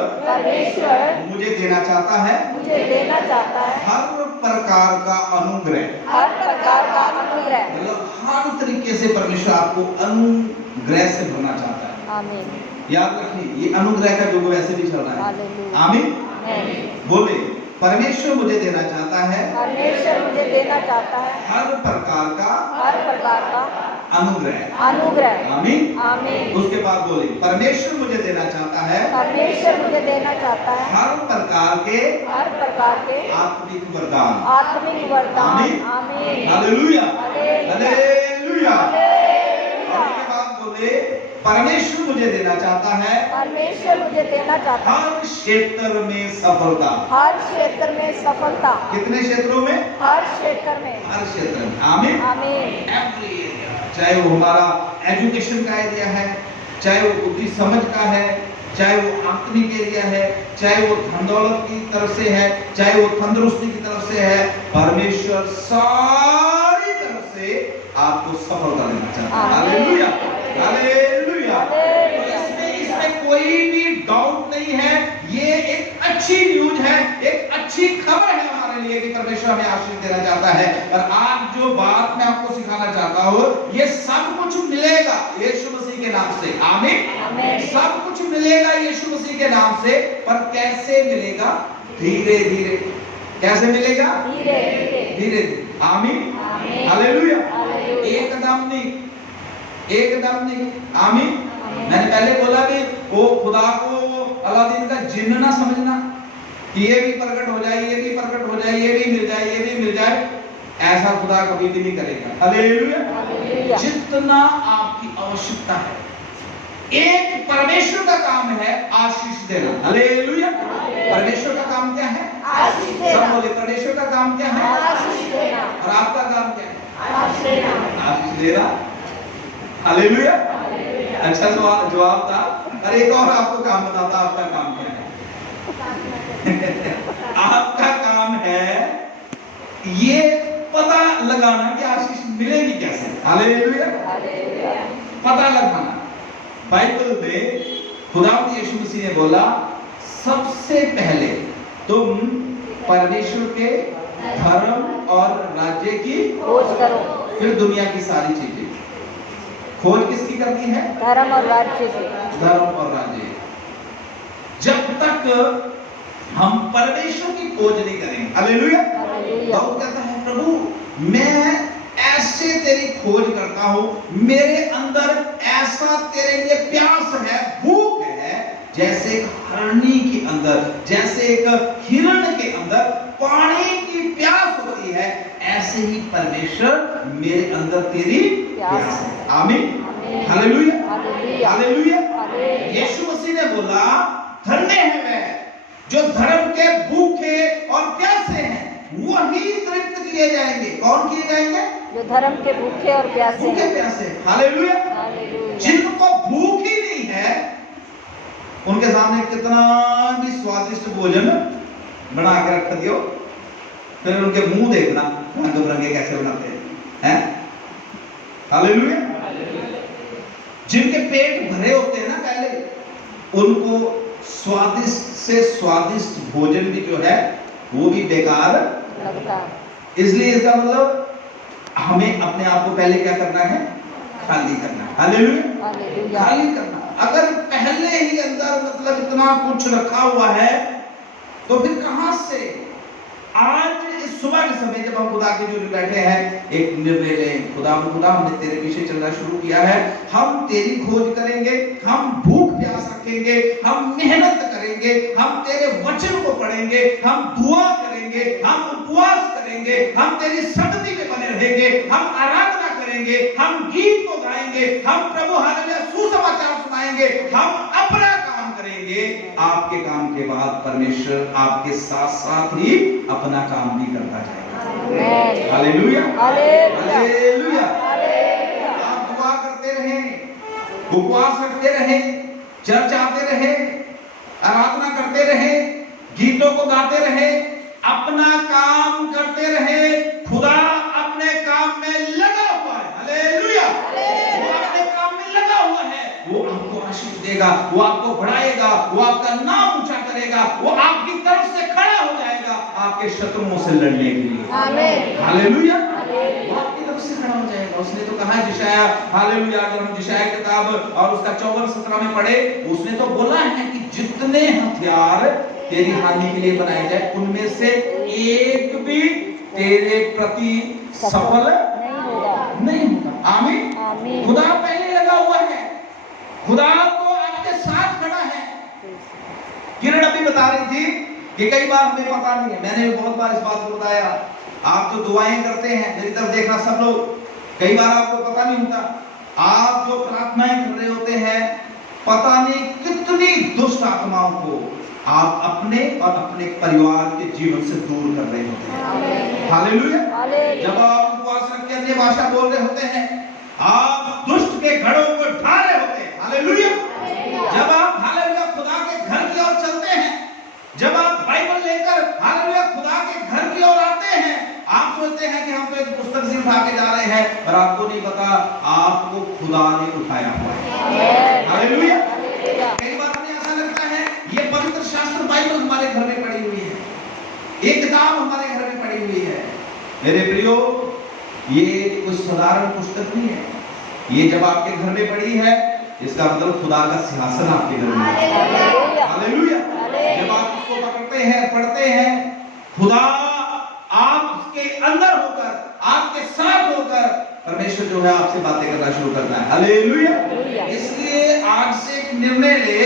मुझे देना चाहता है, मुझे देना चाहता है हर प्रकार का अनुग्रह। हर प्रकार का अनुग्रह। मतलब हर तरीके से परमेश्वर आपको अनुग्रह से भरना चाहता है। आमीन। याद रखिए, ये अनुग्रह का युग वैसे भी चल रहा है। हालेलुया। आमीन। आमीन। बोले परमेश्वर मुझे देना चाहता है, परमेश्वर मुझे देना चाहता है हर प्रकार का अनुग्रह। अनुग्रह। आमीन। आमीन। उसके बाद बोले परमेश्वर मुझे देना चाहता है, परमेश्वर मुझे देना चाहता है हर प्रकार के आत्मिक वरदान। आत्मिक वरदान। आमीन। आमीन। Hallelujah, hallelujah. हालेलुया। हालेलुया। और उसके बाद बोले परमेश्वर मुझे देना चाहता है परमेश्वर मुझे देना चाहता है हर क्षेत्र में सफलता। हर क्षेत्र में सफलता। कितने क्षेत्रों में? हर क्षेत्र में। हर क्षेत्र में। आमीन। आमीन। एवरी एरिया, चाहे वो हमारा एजुकेशन का एरिया है, चाहे वो बुद्धि समझ का है, चाहे वो आत्मिक एरिया है, चाहे वो धन दौलत की तरफ से है, चाहे वो तंदुरुस्ती की तरफ से है, परमेश्वर सारी तरफ से आपको सफलता देना चाहता है। Hallelujah, hallelujah. इसमें कोई भी डाउट नहीं है। ये एक अच्छी न्यूज है, एक अच्छी खबर है हमारे लिए कि परमेश्वर हमें आशीष देना चाहता है। और आज जो बात मैं आपको सिखाना चाहता हूँ, ये सब कुछ मिलेगा यीशु मसीह के नाम से। आमीन। सब कुछ मिलेगा यीशु मसीह के नाम से, पर कैसे मिलेगा? धीरे धीरे। कैसे मिलेगा? धीरे धीरे। धीरे धीरे। आमीन, हालेलुया। एकदम नहीं, एकदम नहीं। आमीन। मैंने पहले बोला भी वो खुदा को अलादीन का जिन्न ना समझना कि ये भी प्रकट हो जाए, ये भी प्रकट हो जाए, ये भी मिल जाए, ये भी मिल जाए। ऐसा खुदा कभी भी नहीं करेगा। हालेलुया। जितना आपकी आवश्यकता है, एक परमेश्वर का काम है आशीष देना। हालेलुया। परमेश्वर का काम क्या है? आशीष देना। सब बोले परमेश्वर का काम क्या है? आशीष देना। और आपका काम क्या है? आशीष देना। आशीष देना। हालेलुया। अच्छा जवाब था। और एक और आपको काम बताता, आपका काम क्या है? आपका काम है ये पता लगाना कि आशीष मिलेगी कैसे। हालेलुया। पता लगाना। बाइबल में खुदावंद यीशु मसीह ने बोला, सबसे पहले तुम परमेश्वर के धर्म और राज्य की खोज करो, फिर दुनिया की सारी चीजें। खोज किसकी करनी है? धर्म और राज्य की। धर्म और राज्य। जब तक हम परमेश्वर की खोज नहीं करेंगे। हालेलुया। दाऊद कहता है, प्रभु मैं ऐसे तेरी खोज करता हूं, मेरे अंदर ऐसा तेरे लिए प्यास है, भूख है, जैसे एक हरणी के अंदर, जैसे एक हिरण के अंदर पानी की प्यास होती है, ऐसे ही परमेश्वर मेरे अंदर तेरी प्यास है। आमीन, हालेलुया, हालेलुया। यीशु मसीह ने बोला, धन्य है वह जो धर्म के भूखे और प्यासे हैं, वही तृप्त किए जाएंगे। कौन किए जाएंगे? जो धर्म के भूखे और प्यासे भूखे हैं। प्यासे। हालेलुया। जिनको भूख ही नहीं है, उनके सामने कितना भी स्वादिष्ट भोजन बना के रख दियो, फिर उनके मुंह देखना रंग बिरंगे कैसे बनाते हैं। हालेलुया। जिनके पेट भरे होते हैं ना पहले, उनको स्वादिष्ट से स्वादिष्ट भोजन भी जो है वो भी बेकार लगता है। इसलिए इसका मतलब हमें अपने आप को पहले क्या करना है? खाली करना है। हालेलुया। खाली करना। अगर पहले ही अंदर मतलब इतना कुछ रखा हुआ है, तो फिर कहां से? आज इस सुबह के समय जब हम खुदा के जो बैठे हैं, एक निर्णय लें, खुदा हमने तेरे पीछे चलना शुरू किया है, हम तेरी खोज करेंगे, हम भूख प्यास रखेंगे, हम मेहनत करेंगे, हम तेरे वचन को पढ़ेंगे, हम दुआ करेंगे, हम उपवास करेंगे, हम तेरी संगति में बने रहेंगे, हम आराधना करेंगे, हम गीत को गाएंगे, हम प्रभु हालेलुया सुसमाचार सुनाएंगे, हम अपना काम करेंगे। आपके काम के बाद परमेश्वर आपके साथ साथ ही अपना काम भी करता जाएगा। Hallelujah, hallelujah. आप दुआ करते रहें, उपवास रखते रहें, चर्च आते रहें, आराधना करते रहें, गीतों को गाते रहें, अपना काम करते रहें। खुदा अपने काम में लगा हुआ है। हालेलुया। वो अपने काम में लगा हुआ है। वो आपको आशीष देगा, वो आपको बढ़ाएगा, वो आपका नाम ऊंचा करेगा, वो आपकी तरफ से खड़ा हो जाएगा आपके शत्रुओं से लड़ने के लिए। आमीन। हालेलुया। वो आपकी तरफ से खड़ा हो जाएगा। उसने तो कहा जिशाया, हालेलुया, अगर हम जिशाया किताब और उसका 14-17 में पढ़े, उसने तो बोला है कि जितने हथियार तेरी हानि के लिए बनाए जाए, उनमें से एक भी तेरे प्रति सफल नहीं होगा। आमीन। खुदा पहले लगा हुआ है, खुदा तो आपके साथ खड़ा है। किरण अभी बता रही थी कि कई बार हमें पता नहीं है, मैंने बहुत बार इस बात को बताया, आप जो दुआएं करते हैं, मेरी तरफ देखना सब लोग, कई बार आपको पता नहीं होता आप जो प्रार्थनाएं कर रहे होते हैं, पता नहीं कितनी दुष्ट आत्माओं को आप अपने और अपने परिवार के जीवन से दूर कर रहे होते हैं। हालेलुया। जब आप उपवास रख के अन्य भाषा बोल रहे होते हैं, आप दुष्ट के घड़ों को ढा रहे होते हैं। हालेलुया। जब आप हालेलुया खुदा के घर की ओर चलते हैं, जब आप बाइबल लेकर हालेलुया खुदा के घर की ओर आते हैं, आप सोचते हैं कि हम तो एक पुस्तक से उठा के जा रहे हैं, पर आपको नहीं पता आपको खुदा ने उठाया हुआ है। हालेलुया। कई बार हमें ऐसा लगता है ये पवित्र शास्त्र बाइबल हमारे घर में पड़ी हुई है, एक किताब हमारे घर में पड़ी हुई है। मेरे प्रियो, ये कोई साधारण पुस्तक नहीं है। ये जब आपके घर में पड़ी है, इसका मतलब खुदा का सिंहासन आपके घर में है। हालेलुया। जब आप इसको पकड़ते हैं, पढ़ते हैं, खुदा आपके अंदर होकर, आपके साथ होकर परमेश्वर जो है आपसे बातें करना शुरू करता है। हालेलुया। इसलिए आज से एक निर्णय ले,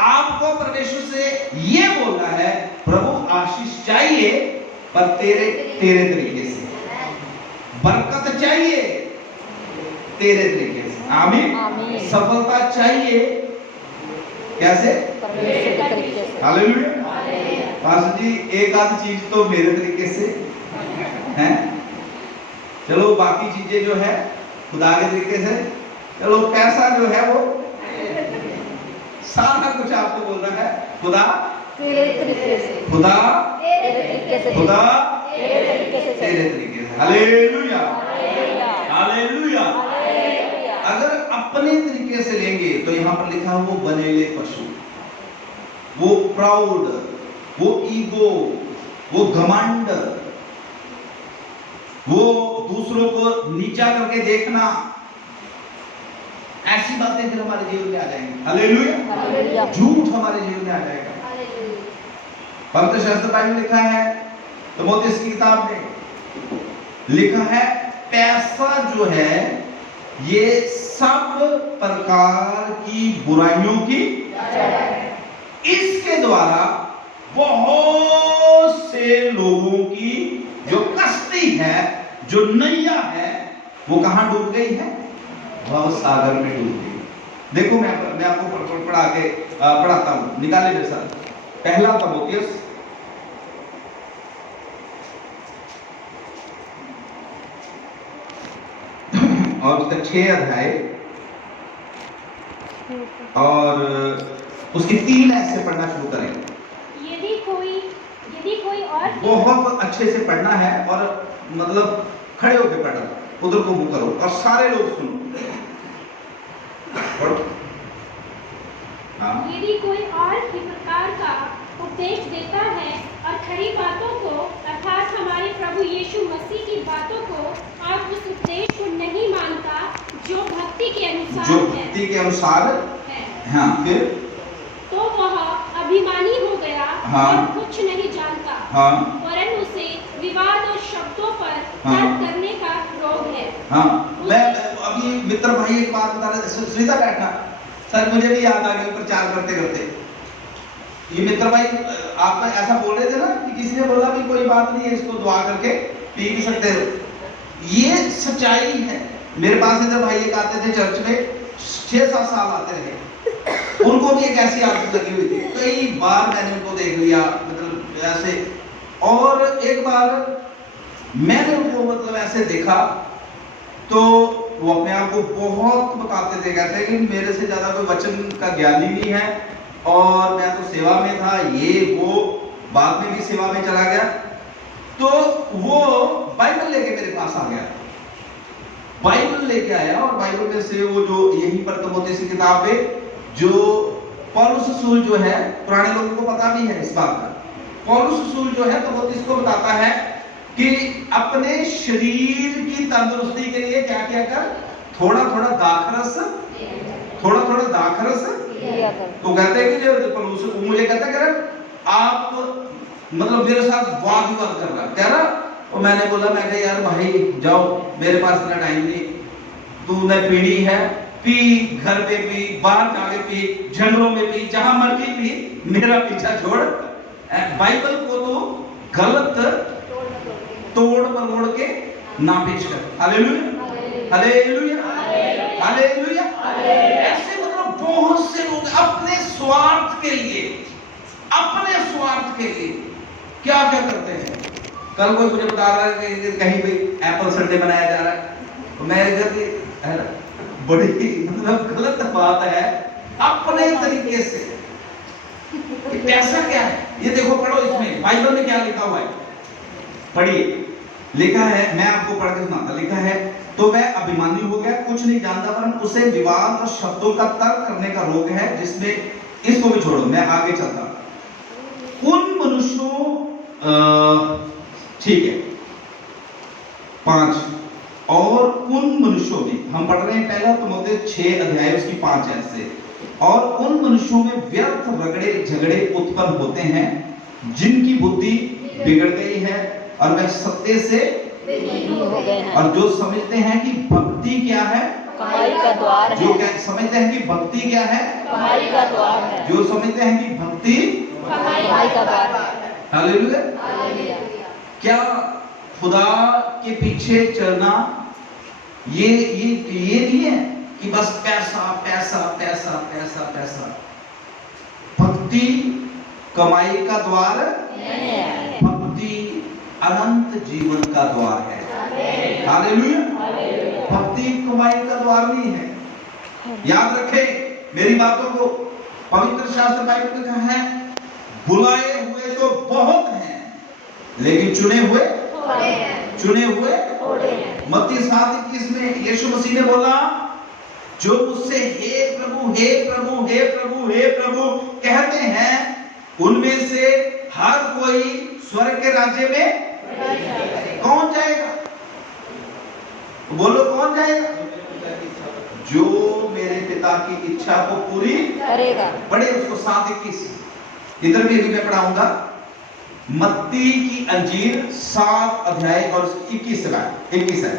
आपको परमेश्वर से ये बोलना है, प्रभु आशीष चाहिए पर तेरे तरीके से, बरकत चाहिए तेरे तरीके से। आमीन। सफलता चाहिए कैसे? परमेश्वर के तरीके से। हालेलुया। पास्टर जी, एक आध चीज तो मेरे तरीके से है, चलो बाकी चीजें जो है खुदा के तरीके से, चलो पैसा जो है वो सारा कुछ आपको बोल रहा है खुदा तेरे तरीके से, खुदा तेरे तरीके से, खुदा तेरे तरीके से, तेरे तरीके से। हालेलुया। हालेलुया। अगर अपने तरीके से लेंगे तो यहाँ पर लिखा वो बनेले पशु, वो प्राउड, वो ईगो, वो घमंड, वो दूसरों को नीचा करके देखना, ऐसी बातें फिर हमारे जीवन में आ जाएंगी। हालेलुया। झूठ हमारे जीवन में आ जाएगा। पवित्र शास्त्र में लिखा है, तीमुथियुस की किताब में लिखा है, पैसा जो है ये सब प्रकार की बुराइयों की, इसके द्वारा बहुत से लोगों की जो कश्ती है, जो नैया है, वो कहां डूब गई है? भव सागर में डूब गई। देखो मैं आपको पढ़ाता हूं, निकाले मेरे साथ। पहला तीमुथियुस और उसका 6 अध्याय और उसके 3 ऐसे पढ़ना शुरू करें। यदि कोई और बहुत अच्छे से पढ़ना है और मतलब खड़े होकर पढ़ना, उधर को मुंह करो और सारे लोग सुनो। हाँ। यदि कोई और भी प्रकार का उपदेश देता है और खरी बातों को, अर्थात हमारे प्रभु यीशु मसीह की बातों को, आप उस उपदेश को नहीं मानता जो भक्ति के अनुसार है। हाँ, फिर तो वह अभिमानी हो गया। हाँ। और कुछ नहीं जानता। हाँ। वरन उसे विवाद और शब्दों पर हाँ। तर्क करने का रोग है। हाँ। मैं अभी मित्र भाई एक बात बता रहे, सीधा बैठना सर, मुझे भी याद आ गया प्रचार करते करते। ये मित्र भाई आप ऐसा बोल रहे थे ना कि किसी ने बोला कि कोई बात नहीं है, इसको दुआ करके पी भी सकते हो। ये सच्चाई है। मेरे पास इधर भाई एक आते थे चर्च में, 6-7 साल आते रहे, उनको भी एक ऐसी आदत लगी हुई थी। कई बार मैंने उनको देख लिया, मतलब ऐसे। और एक बार मैंने उनको मतलब ऐसे देखा तो वो अपने आप को बहुत बताते थे, कहते कि मेरे से ज्यादा कोई वचन का ज्ञानी नहीं है और मैं तो सेवा में था, ये वो, बाद में भी सेवा में चला गया। तो वो बाइबल लेके मेरे पास आ गया, बाइबल लेके आया और बाइबल में से वो जो यहीं पर तीमुथियुस की किताब में जो पौलुस रसूल जो है, पुराने लोगों को पता भी है इस बात का, पौलुस रसूल जो है तीमुथियुस को बताता है कि अपने शरीर की तंदुरुस्ती के लिए क्या किया कर, थोड़ा थोड़ा दाखरस तो कहते हैं कि जो पौलुस मुझे कहता है आप मतलब मेरे साथ वाद विवाद कर रहा, कह रहा। और मैंने बोला, मैं कहा यार भाई जाओ, मेरे पास इतना टाइम नहीं, तूने पीनी है पी, घर पे पी, बाहर जाके पी, जंगलों में पी, जहां मर्जी पी, मेरा पीछा छोड़। बाइबल को तो गलत तोड़ मरोड़ के ना पेश कर। Hallelujah, hallelujah, hallelujah. ऐसे मतलब बहुत से लोग अपने स्वार्थ के लिए क्या क्या करते हैं। कल कोई मुझे बता रहा है कि कहीं पे एप्पल संडे मनाया जा रहा है, तो मैं इधर की है ना, बड़ी मतलब गलत बात है। अपने तरीके से पैसा क्या है, ये देखो, पढ़ो इसमें बाइबल में क्या लिखा हुआ है, पढ़िए। लिखा है, मैं आपको पढ़ के सुनाता। लिखा है, तो वह अभिमानी हो गया, कुछ नहीं जानता, परंतु उसे विवाद और शब्दों का तर्क करने का रोग है, जिसमें इसको भी छोड़ो, मैं आगे चलता। उन मनुष्यों, ठीक है, 5, और उन मनुष्यों की, हम पढ़ रहे हैं पहला तिमोथेयुस 6 अध्याय उसकी 5 ऐसे, और उन मनुष्यों में व्यर्थ रगड़े झगड़े उत्पन्न होते हैं, जिनकी बुद्धि बिगड़ गई है और वह सत्य से हो गए हैं। और जो समझते हैं कि भक्ति क्या है, कमाई का द्वार जो है। क्या समझते हैं कि भक्ति क्या है, कमाई का द्वार है। जो समझते हैं कि भक्ति कमाई का द्वार है। हालेलुया। हालेलुया। क्या खुदा के पीछे चलना ये नहीं है कि बस पैसा पैसा पैसा पैसा पैसा। भक्ति कमाई का द्वार नहीं है। भक्ति अनंत जीवन का द्वार है। हालेलुया। भक्ति कमाई का द्वार नहीं है। याद रखें मेरी बातों को। पवित्र शास्त्र बाइबल में कहा है, बुलाए हुए तो बहुत हैं, लेकिन चुने हुए मत्ती 7:21 में यीशु मसीह ने बोला, जो मुझसे हे प्रभु हे प्रभु हे प्रभु हे प्रभु कहते हैं, उनमें से हर कोई स्वर्ग के राज्य में कौन जाएगा? बोलो, कौन जाएगा? जो मेरे पिता की इच्छा को पूरी करेगा। पढ़े उसको 7:21, इधर भी मैं पढ़ाऊंगा। मत्ती की अंजीर 7 अध्याय और 21 है।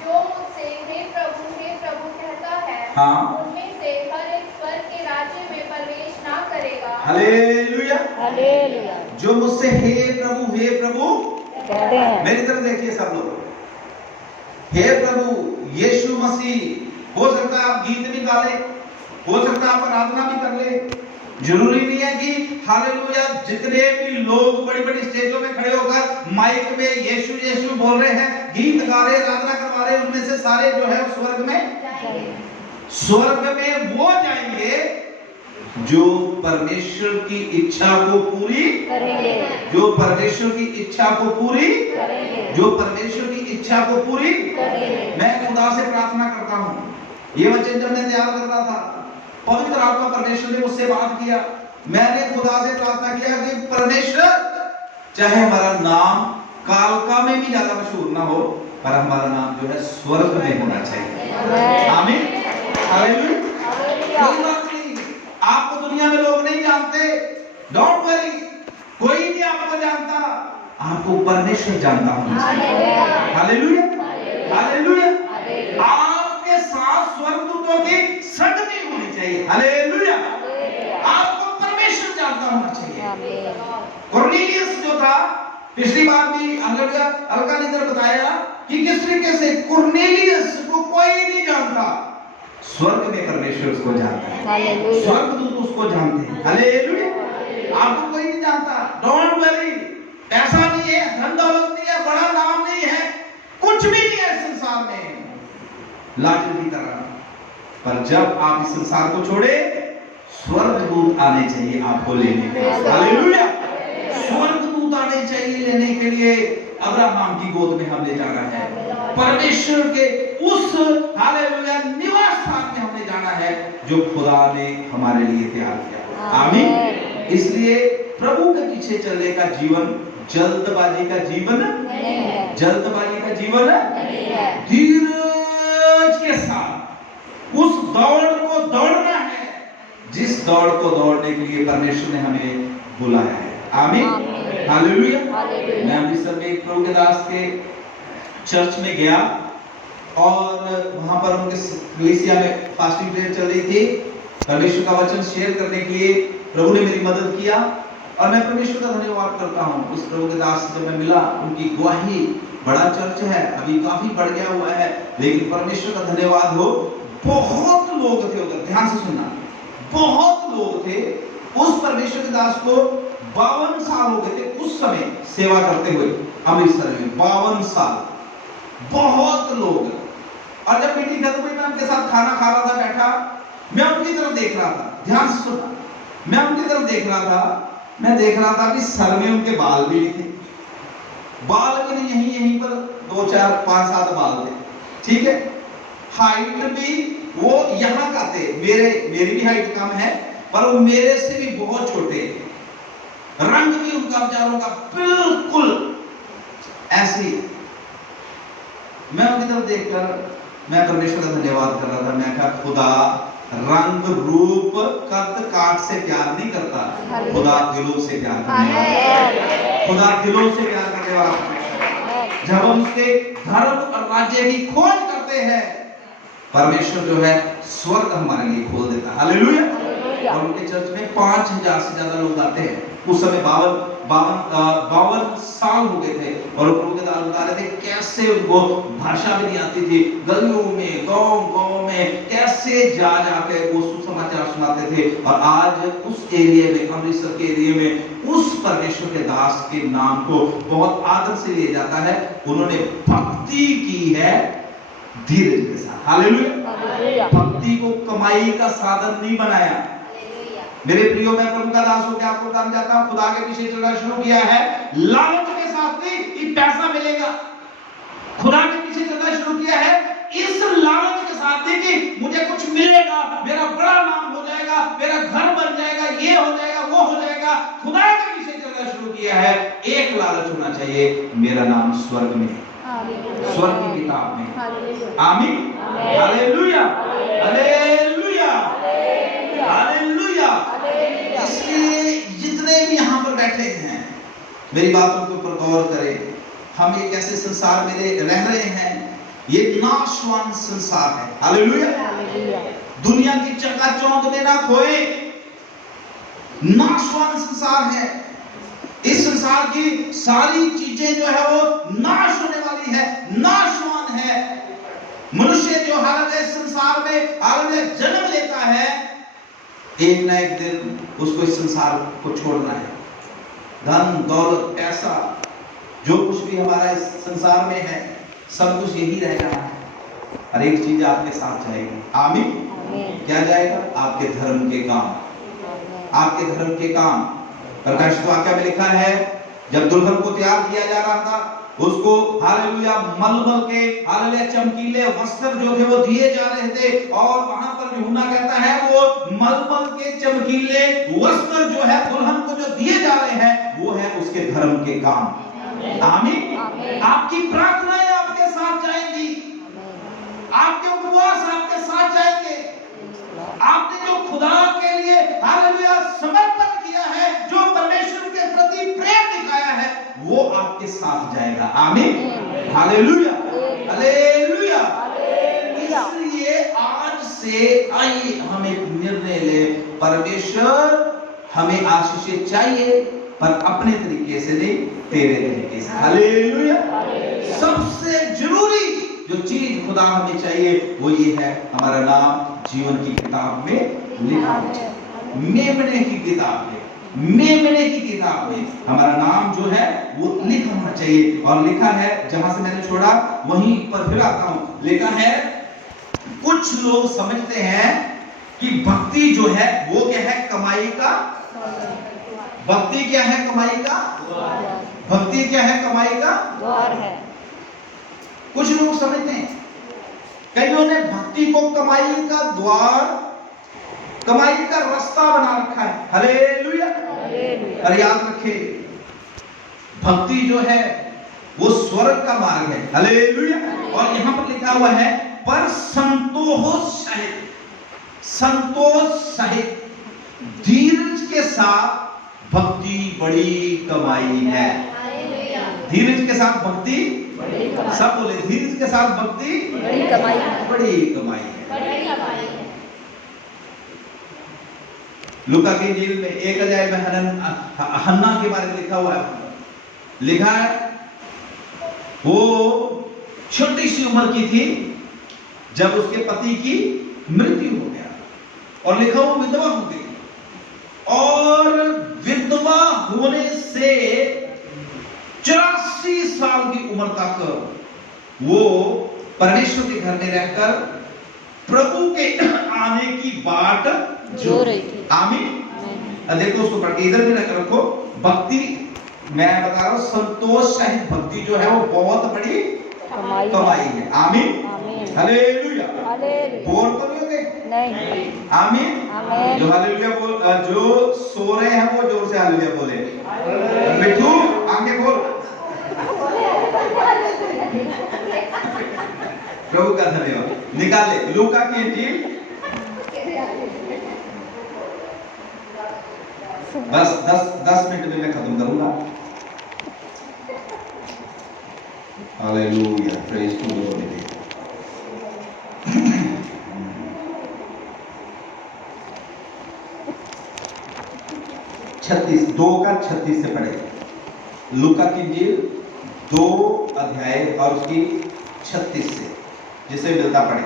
जो मुझसे हे प्रभु कहता है, हाँ, उनमें से हर एक स्वर्ग के राज्य में प्रवेश ना करेगा। हालेलुया। हालेलुया। जो मुझसे हे प्रभु कहते हैं। मेरी तरफ देखिए सब लोग। हे प्रभु यीशु मसीह, हो सकता है आप गीत भी गा ले, हो सकता है आप आराधना भी कर ले। जरूरी नहीं है कि हालेलुया जितने भी लोग बड़ी बड़ी स्टेजों में खड़े होकर माइक में यीशु यीशु बोल रहे हैं, गीत गा रहे, आराधना करवा रहे, उनमें से सारे जो है स्वर्ग में वो जाएंगे जो परमेश्वर की इच्छा को पूरी करेंगे। जो परमेश्वर की इच्छा को पूरी करेंगे। जो परमेश्वर की इच्छा को पूरी करेंगे। मैं खुदा से प्रार्थना करता हूँ। ये वचन जब मैं तैयार कर रहा था, पवित्र आत्मा परमेश्वर ने मुझसे बात किया। मैंने खुदा से प्रार्थना किया कि परमेश्वर, चाहे हमारा नाम कालका में भी ज्यादा मशहूर ना हो, पर हमारा नाम जो है स्वर्ग में होना चाहिए। आमीन। हालेलुया। कोई बात नहीं, आपको दुनिया में लोग नहीं जानते, डोंट वरी, कोई नहीं आपको जानता, आपको परमेश्वर जानता होना चाहिए। हालेलुया। हालेलुया। आपके साथ स्वर्गदूतों की संगति होनी चाहिए। हालेलुया। आपको परमेश्वर जानता होना चाहिए। कुरनेलियस जो था, पिछली बार भी अलका ने बताया कि किस तरीके से कुरनेलियस को कोई नहीं जानता, स्वर्ग में परमेश्वर उसको जानता है, स्वर्गदूत उसको जानते हैं। हालेलुया। आपको कोई नहीं जानता, डोंट वरी। पैसा नहीं है, धन दौलत नहीं है, बड़ा नाम नहीं है, कुछ भी नहीं है संसार में लाजू की तरह, पर जब आप इस संसार को छोड़े, स्वर्गदूत आने चाहिए आपको लेने के लिए। हालेलुया। स्वर्गदूत आने चाहिए लेने के लिए। अब्राहम की गोद में हमने जाना है, परमेश्वर के उस हालेलुया निवास स्थान में हमने जाना है जो खुदा ने हमारे लिए तैयार किया। आमीन। इसलिए प्रभु के पीछे चलने का जीवन जल्दबाजी का जीवन नहीं है। जल्दबाजी का जीवन नहीं है। धीरज के साथ उस दौड़ को दौड़ना है जिस दौड़ को दौड़ने के लिए परमेश्वर ने हमें बुलाया है। आमीन। हालेलुया। मैं अमृतसर में एक प्रभु के दास के चर्च में गया और वहां पर उनके कलीसिया में फास्टिंग प्रेयर चल रही थी। परमेश्वर का वचन शेयर करने के लिए प्रभु ने मेरी मदद किया और मैं परमेश्वर का धन्यवाद करता हूं। उस प्रभु के दास से जब मैं मिला, उनकी गवाही, बड़ा चर्च है, अभी काफी बढ़ गया हुआ है, लेकिन परमेश्वर का धन्यवाद हो, बहुत लोग थे उधर, ध्यान से सुनना, बहुत लोग थे। उस परमेश्वर के दास को 52 साल हो गए थे उस समय सेवा करते हुए अमृतसर में, 52 साल, बहुत लोग। और जब मीटिंग खत्म हुई, मैं उनके साथ खाना खा रहा था बैठा, मैं उनकी तरफ देख रहा था, ध्यान से सुनना, मैं उनकी तरफ देख रहा था, मैं देख रहा था कि सर में उनके बाल भी नहीं थे, बाल भी नहीं, यहीं पर 2 4 5 7 बाल थे, ठीक है। हाइट भी वो यहाँ का थे, मेरी भी हाइट कम है, पर वो मेरे से भी बहुत छोटे। रंग भी उनका बेचारों का बिल्कुल ऐसी। मैं उनकी तरफ देखकर मैं परमेश्वर का धन्यवाद कर रहा था। मैं कहा, खुदा रंग रूप कद काट से प्यार नहीं करता, खुदा दिलों से प्यार करने वाला, खुदा दिलों से प्यार करने वाला। जब हम उसके धर्म और राज्य की खोज करते हैं, परमेश्वर जो है स्वर्ग हमारे लिए खोल देता है। हालेलुया। और उनके चर्च में 5000 से ज्यादा लोग आते हैं। उस समय 52 साल हो गए थे, और प्रभु के दास बता रहे थे कैसे उनको भाषा भी नहीं आती थी, गलियों में, गांव में कैसे जा जाके वो सुसमाचार सुनाते थे। और आज उस एरिया में, अमृतसर के एरिया में, उस परमेश्वर के दास के नाम को बहुत आदर से लिया जाता है। उन्होंने भक्ति की है धीरज के साथ। हालेलुया। भक्ति को कमाई का साधन नहीं बनाया। मेरे प्रियो, मैं प्रभु का दास होकर आपको बताना चाहता हूं, खुदा के पीछे चलना शुरू किया है लालच के साथ नहीं कि पैसा मिलेगा। खुदा के पीछे चलना शुरू किया है इस लालच के साथ नहीं कि मुझे कुछ मिलेगा, मेरा बड़ा नाम हो जाएगा, मेरा घर बन जाएगा, ये हो जाएगा, वो हो जाएगा। खुदा के पीछे चलना शुरू किया है, एक लालच होना चाहिए, मेरा नाम स्वर्ग में, स्वर्ग की किताब में। आमीन। Hallelujah, hallelujah, hallelujah. इसलिए जितने भी यहाँ पर बैठे हैं, मेरी बातों के ऊपर गौर करें। हम एक ऐसे संसार में रह रहे हैं, ये नाशवान संसार है। हालेलुया। दुनिया की चकाचौंध में ना खोए, नाशवान संसार है। इस संसार की सारी चीजें जो है वो नाश होने वाली है, नाशवान है। मनुष्य जो हालांकि इस संसार में हालांकि जन्म लेता है, एक ना एक दिन उसको इस संसार को छोड़ना है। धन दौलत पैसा जो कुछ भी हमारा इस संसार में है, सब कुछ यही रह जाना है। हर एक चीज आपके साथ जाएगी। आमीन। क्या जाएगा? आपके धर्म के काम, आपके धर्म के काम। प्रकाशित वाक्य में लिखा है, जब दुल्हन को तैयार किया जा रहा था, उसको हालेलुया मलमल के हालेलुया चमकीले वस्त्र जो थे वो दिए जा रहे थे। और वहां पर यूहन्ना कहता है वो मलमल के चमकीले वस्त्र जो है दुल्हन को जो दिए जा रहे हैं, वो है उसके धर्म के काम। आमीन। आपकी प्रार्थनाएं आपके साथ जाएंगी, आपके उपवास आपके साथ जाएंगे। आपने जो खुदा के लिए हालेलुया समर्पण किया है, जो परमेश्वर के प्रति प्रेम दिखाया है, वो आपके साथ जाएगा। आमीन। Hallelujah, hallelujah. इसलिए आज से आइए हम एक निर्णय ले, परमेश्वर हमें आशीष चाहिए, पर अपने तरीके से नहीं, तेरे तरीके से। हालेलुया। सबसे जरूरी जो चीज खुदा हमें चाहिए वो ये है, हमारा नाम जीवन की किताब में लिखा है। मेमने की किताब में, मेमने की किताब में हमारा नाम जो है वो लिखा होना चाहिए। और लिखा है, जहां से मैंने छोड़ा वहीं पर फिर आता हूं। लिखा है, कुछ लोग समझते हैं कि भक्ति जो है वो क्या है? कमाई का। भक्ति क्या है? कमाई का। भक्ति क्या है? कमाई का द्वार है। कुछ लोग समझते हैं, कईयों ने भक्ति को कमाई का द्वार, कमाई का रास्ता बना रखा है। हालेलुया। और याद रखें, भक्ति जो है वो स्वर्ग का मार्ग है। हालेलुया। और यहां पर लिखा हुआ है, पर संतोष सहित, संतोष सहित धीरज के साथ भक्ति बड़ी कमाई है। धीरज के साथ भक्ति, सब बोले धीरज के साथ भक्ति बड़ी कमाई है। बड़ी कमाई है। लूका की इंजील में एक अध्याय में हन्ना के बारे में लिखा हुआ है। लिखा है वो छोटी सी उम्र की थी जब उसके पति की मृत्यु हो गया और लिखा वो विधवा हो गई, और विधवा होने से 84 साल की उम्र तक वो परमेश्वर के घर में रहकर प्रभु के आने की बाट जो रही थी। आमीन। देखो उसको पढ़ के इधर भी रखो। भक्ति, मैं बता रहा हूं, संतोष सहित भक्ति जो है वो बहुत बड़ी कमाई है। आमीन, आमीन। हालेलुया। हालेलुया। बोल तो नहीं होंगे? नहीं। आमीन। आमीन। जो हालेलुया बोल, जो सो रहे हैं वो जोर से हालेलुया बोले। मिठू आंखें खोल। प्रभु का धन्यवाद। निकाले लूका की इंजील, बस 10 मिनट में मैं खत्म करूंगा। Hallelujah, praise to God. 2:36 से पढ़े। लूका की इंजील 2 अध्याय और उसकी 36 से, जिसे मिलता पढ़े।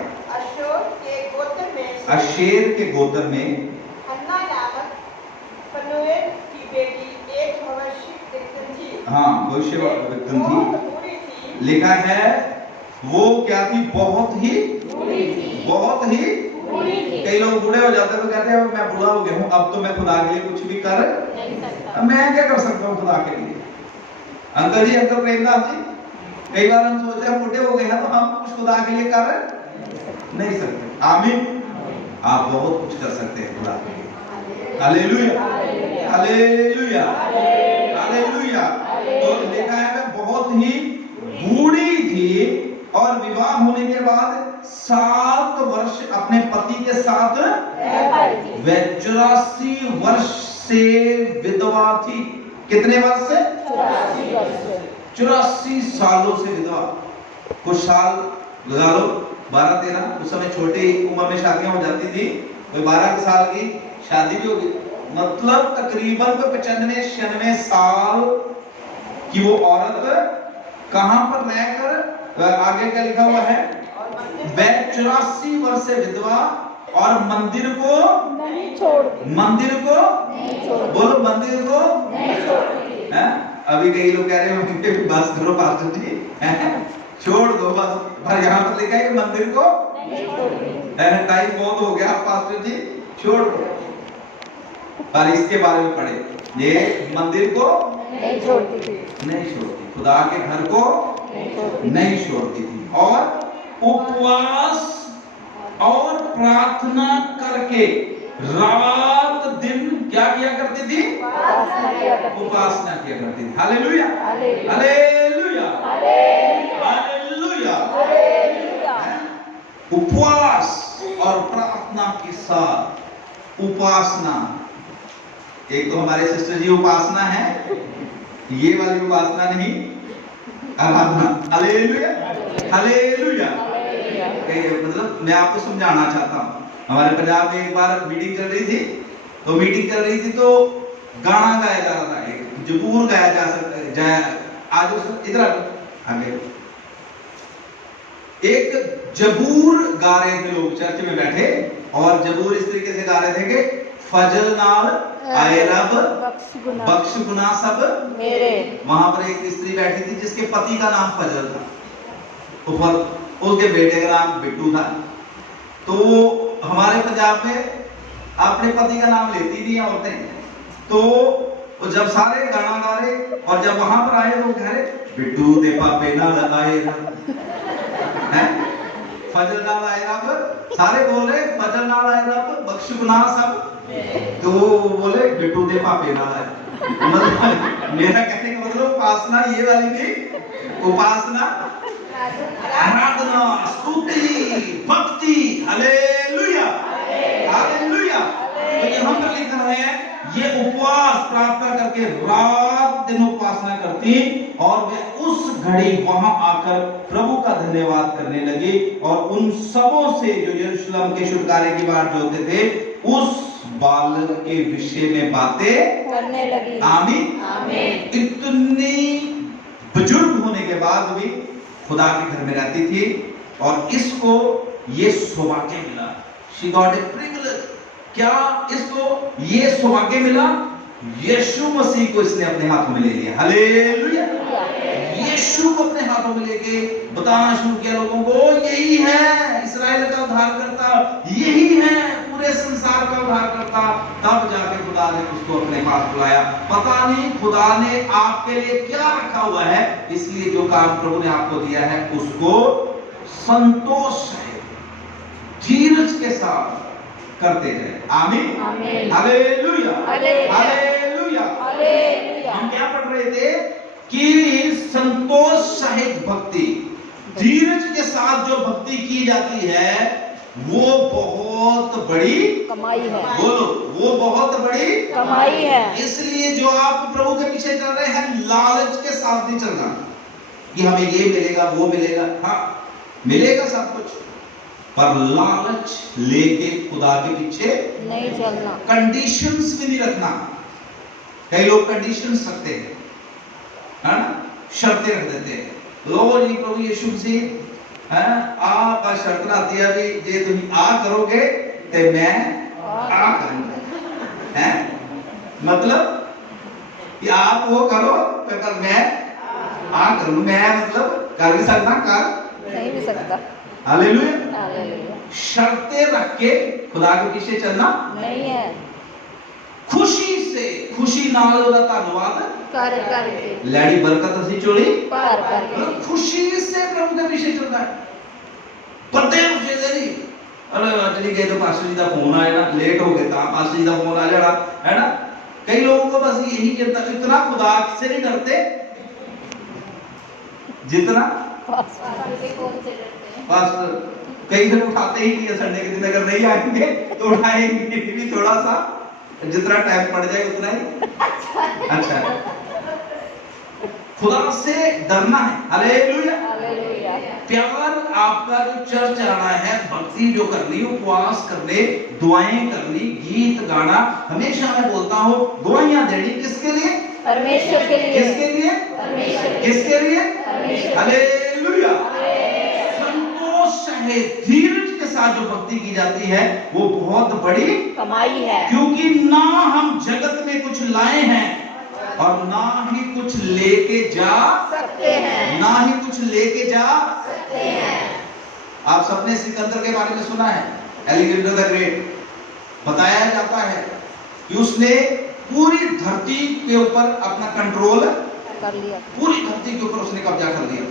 अशेर के गोत्र में हन्ना नामक फनूएल की बेटी एक भविष्यवक्ता थी। हाँ, भविष्यवक्ता वो थी। बूढ़ी थी। लिखा है वो क्या थी? बहुत ही बूढ़ी थी। बहुत ही बूढ़ी थी। कई लोग बूढ़े हो जाते हैं तो कहते हैं मैं बूढ़ा हो गया हूँ, अब तो मैं खुदा के लिए कुछ भी कर नहीं सकता। अब मैं क्या कर सकता हूँ खुदा के लिए। अंकल जी, अंकल प्रेमदास जी, कई बार हम सोचते हैं बूढ़े हो गए हैं तो हम कुछ खुदा के लिए कर नहीं सकते। आमीन। आप बहुत कुछ कर सकते हैं खुदा के लिए। Hallelujah, hallelujah, hallelujah. तो लिखा है मैं बहुत ही बूढ़ी थी और विवाह होने के बाद 7 वर्ष अपने पति के साथ वह 84 वर्ष से विधवा थी। कितने वर्ष से? 84 वर्ष से। 84 सालों से विधवा। कुछ साल लगा लो, 12-13। उस समय छोटी उम्र में शादियां हो जाती थी, कोई 12 साल की शादी भी होगी, मतलब तकरीबन 95-96 साल कि वो औरत कहां पर रहकर, आगे क्या लिखा हुआ है, वह 84 वर्ष से विधवा और मंदिर को नहीं छोड़ती। मंदिर को नहीं छोड़ती। बोलो, मंदिर को नहीं छोड़ती। हैं? अभी कई लोग कह रहे होंगे कि बस करो पास्टर जी, छोड़ दो बस, पर यहाँ पर लिखा है कि मंदिर को नहीं छोड़ती। टाइम बहुत हो गया पास्टर जी, छोड़ दो। पर इसके बारे में पढ़े, ये मंदिर को नहीं छोड़ती थी। नहीं छोड़ती, खुदा के घर को नहीं छोड़ती थी, और उपवास और प्रार्थना करके रात दिन क्या किया करती थी? उपासना किया करती थी। उपासना किया करती थी। Hallelujah, hallelujah. Hallelujah, hallelujah. Hallelujah. Hallelujah. उपवास और प्रार्थना के साथ उपासना। एक तो हमारे सिस्टर जी उपासना है, ये वाली उपासना नहीं, आराधना। Hallelujah, hallelujah. मतलब मैं आपको समझाना चाहता हूँ, हमारे पंजाब में एक बार मीटिंग चल रही थी, तो गाना गाया जा रहा था, एक जबूर गाया जा सकता है। आज इधर आगे एक जबूर गा रहे थे लोग चर्च में बैठे, और जबूर इस तरीके से गा रहे थे कि फजल नाल आए रब बख्श गुनाह सब मेरे। वहां पर एक स्त्री बैठी थी जिसके पति का नाम फजल था, तो उसके बेटे का नाम बिट्टू था। तो हमारे पंजाब में अपने पति का नाम लेती थी औरतें, तो जब सारे गाना गा रहे और जब वहां पर आए तो कह रहे बिट्टू दे पापे नाल आए रब, हैं फजल नाल आए रब, सारे बोल रहे फजल नाल आए रब बख्श गुनाह सब, तो बोले बिट्टू दे पापे नाल आए। मतलब मेरा कहने का मतलब उपासना ये वाली थी, उपासना आराधना स्तुति भक्ति। Hallelujah, hallelujah. तो यहाँ पर लिखा है ये उपवास प्रार्थना करके रात दिन उपासना करती, और वे उस घड़ी वहां आकर प्रभु का धन्यवाद करने लगे, और उन सबों से जो यरूशलेम के छुटकारे की बात जोते थे उस बालक के विषय में बातें करने लगी। आमीन, आमीन। इतनी बुजुर्ग होने के बाद भी खुदा के घर में रहती थी, और इसको ये सौभाग्य मिला She got a privilege. क्या इसको ये सौभाग्य मिला? यीशु मसीह को इसने अपने हाथों में ले लिया। हालेलुया। यीशु को अपने हाथों में लेके बताना शुरू किया लोगों को, यही है इस्राएल का उद्धारकर्ता, यही है पूरे संसार का उद्धारकर्ता। तब जाके खुदा ने उसको अपने पास बुलाया। पता नहीं खुदा ने आपके लिए क्या रखा हुआ है, इसलिए जो काम प्रभु ने आपको दिया है उसको संतोष है, धीरज के साथ करते रहे। आमीन। हालेलुया। हालेलुया। हम क्या पढ़ रहे थे कि संतोष सहित भक्ति, धीरज के साथ जो भक्ति की जाती है वो बहुत बड़ी कमाई है। बोलो, वो बहुत बड़ी कमाई है। इसलिए जो आप प्रभु के पीछे चल रहे हैं, लालच के साथ नहीं चलना कि हमें ये मिलेगा वो मिलेगा। हाँ, मिलेगा सब कुछ, पर लालच लेके खुदा के पीछे नहीं चलना। कंडीशंस भी नहीं रखना। कई लोग कंडीशंस रखते हैं, है ना, शर्तें रख देते हैं। लो जी प्रभु यीशु मसीह आप शर्त आती है भी जे तुम आ करोगे ते मैं आ करूंगा, हैं मतलब कि आप वो करो तो कर मैं आ करूंगा। मैं मतलब कर भी सकता, कर नहीं भी सकता। हालेलुया। हालेलुया। शर्तें रख के खुदा के पीछे चलना नहीं है। खुशी से, खुशी नाल ओदा धन्यवाद कर करके, लैडी बरकत असी चोली कर करके, मतलब खुशी से प्रभु के पीछे चलना है। पते खुशी से नहीं अरे चली गए तो पास्टर जी का फोन आया ना, लेट हो गए था पास्टर जी का फोन आ जाना, है ना। कई लोगों को बस यही चिंता, इतना खुदा से नहीं डरते जितना पास्टर। कई दिन उठाते ही नहीं है संडे के दिन, अगर नहीं आएंगे तो उठाएंगे भी थोड़ा सा, जितना टाइम पड़ जाए उतना ही अच्छा। खुदा से डरना है। हालेलुया। हालेलुया। प्यार आपका जो चर्च आना है, भक्ति जो करनी, उपवास करने, दुआएं करनी, गीत गाना, हमेशा मैं बोलता हूँ दुआएं देनी किसके लिए? परमेश्वर के लिए। किसके लिए? परमेश्वर। किसके लिए? परमेश्वर। हालेलुया। संतोष है, धीरज के साथ जो भक्ति की जाती है वो बहुत बड़ी कमाई है। क्योंकि ना हम जगत में कुछ लाए हैं और ना ही कुछ लेके जा सकते हैं। ना ही कुछ लेके जा सकते हैं। आप सबने सिकंदर के बारे में सुना है, एलेक्जेंडर द ग्रेट। बताया जाता है कि उसने पूरी धरती के ऊपर अपना कंट्रोल कर लिया। पूरी धरती के ऊपर उसने कब्जा कर लिया।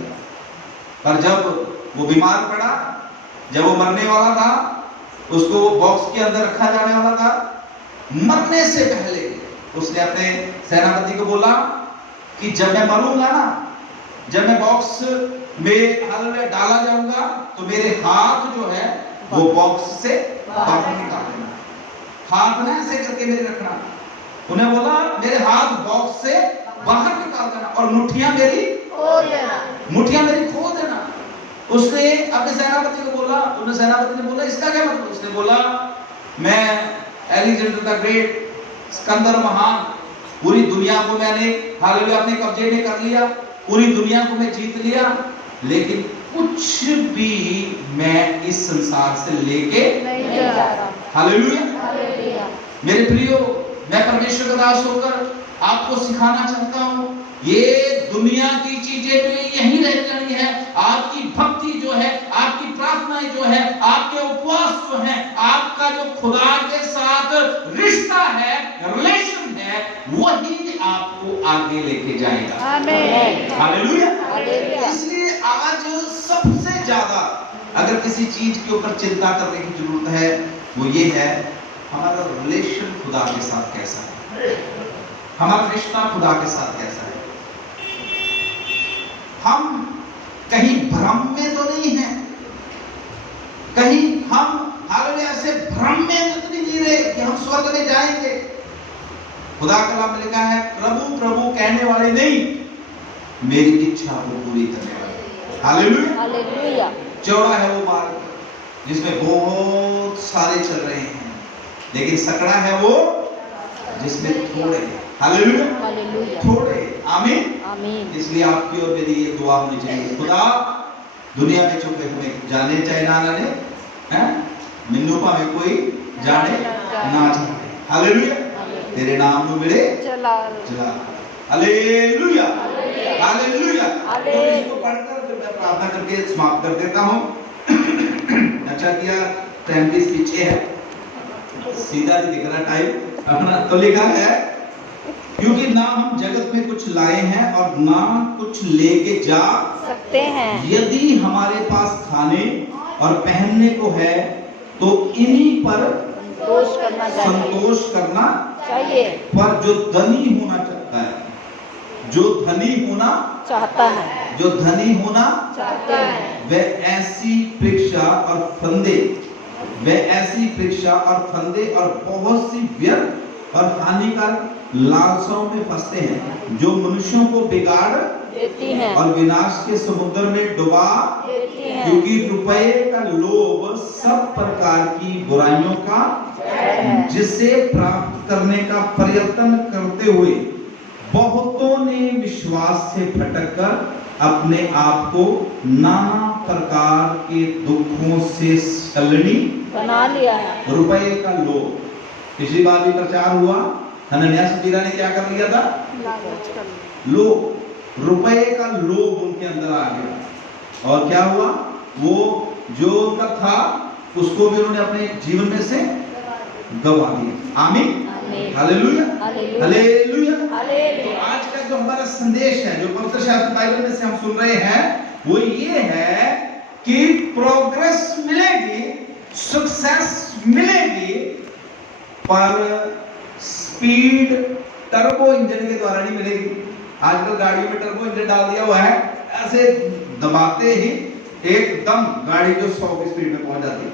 पर जब वो बीमार पड़ा, जब वो मरने वाला था, उसको बॉक्स के अंदर रखा जाने वाला था, मरने से पहले उसने अपने सेनापति को बोला कि जब मैं मरूंगा ना, जब मैं बॉक्स में हालेलुया डाला जाऊंगा तो मेरे हाथ जो है वो बॉक्स से बाहर निकाल देना, हाथ ना ऐसे करके मेरे रखना। उन्हें बोला मेरे हाथ बॉक्स से बाहर निकाल देना और मुट्ठियां मेरी खोल देना। उसने अपने सेनापति को बोला, उन्हें सेनापति ने बोला इसका क्या मतलब? उसने बोला मैं एलेक्जेंडर द ग्रेट, सिकंदर महान, पूरी दुनिया को मैंने हालेलुया अपने कब्जे में कर लिया, पूरी दुनिया को मैं जीत लिया, लेकिन कुछ भी मैं इस संसार से लेके नहीं जा रहा। हालेलुया। हालेलुया। मेरे प्रियो, मैं परमेश्वर का दास होकर आपको सिखाना चाहता हूँ, ये दुनिया की चीजें भी यही रह जानी है। आपकी भक्ति जो है, आपकी प्रार्थनाएं जो है, आपके उपवास जो है, आपका जो खुदा के साथ रिश्ता है, रिलेशन है, वही आपको आगे लेके जाएगा। आमीन। हालेलुया। हालेलुया। इसलिए आज सबसे ज्यादा अगर किसी चीज के ऊपर चिंता करने की जरूरत है वो ये है हमारा रिलेशन खुदा के साथ कैसा है, हमारा रिश्ता खुदा के साथ कैसा है। हम कहीं भ्रम में तो नहीं है, कहीं हम हालेलुया ऐसे भ्रम में तो नहीं जी रहे कि हम स्वर्ग में जाएंगे। खुदा कलाम में लिखा है प्रभु प्रभु कहने वाले नहीं, मेरी इच्छा को पूरी करने वाले। हालेलुया। हालेलुया। चौड़ा है वो मार्ग जिसमें बहुत सारे चल रहे हैं, लेकिन सकड़ा है वो जिसमें थोड़े हैं। हालेलुया। हालेलुया। थोड़े। आमीन। आमीन। इसलिए आपकी और मेरी ये दुआ होनी चाहिए, खुदा दुनिया में चूंकि हमें जाने चाहे ना जाने, हैं ਮੈਨੂੰ ਭਾਵੇਂ ਕੋਈ ਜਾਣੇ ਨਾ ਜਾਣੇ। हालेलुया, तेरे नाम ਨੂੰ ਮਿਲੇ जलाल जलाल। Hallelujah, hallelujah. तो हालेलुया। इसको पढ़कर फिर मैं प्रार्थना करके समाप्त कर देता हूँ। अच्छा किया टाइम की पीछे है, सीधा नहीं दिख रहा टाइम अपना। तो लिखा है क्योंकि ना हम जगत में कुछ लाए हैं और ना कुछ लेके जा सकते हैं। यदि हमारे पास खाने और पहनने को है तो इन्हीं पर संतोष करना चाहिए संतोष करना चाहिए पर जो धनी होना चाहता है, जो धनी होना चाहता है जो धनी होना चाहते हैं वह ऐसी परीक्षा और फंदे वह ऐसी परीक्षा और फंदे और बहुत सी व्यर्थ और हानिकारक लालसाओं में फंसते हैं जो मनुष्यों को बिगाड़ देती हैं और विनाश के समुद्र में डुबा देती हैं। क्योंकि रुपए का लोभ सब प्रकार की बुराइयों का है। जिसे प्राप्त करने का प्रयत्न करते हुए बहुतों ने विश्वास से भटककर अपने आप को नाना प्रकार के दुखों से छलनी बना लिया है। रुपए का लोभ। पिछली बार भी प्रचार हुआ, हनन्याह सफीरा ने क्या कर लिया था? लालच कर लोभ, रुपए का लोभ उनके अंदर आ गया और क्या हुआ? वो जो उनका था उसको भी उन्होंने अपने जीवन में से गवा दिया। आमीन, आमीन। Hallelujah, hallelujah. हालेलुया। हालेलुया। तो आज का जो हमारा संदेश है, जो पवित्र शास्त्र बाइबल में से हम सुन रहे हैं, वो ये है कि प्रोग्रेस मिलेगी, सक्सेस मिलेगी, पर स्पीड टर्बो इंजन के द्वारा नहीं मिलेगी। आजकल गाड़ियों में टर्बो इंजन डाल दिया हुआ है, ऐसे दबाते ही एकदम गाड़ी जो 100 की स्पीड में पहुंच जाती है,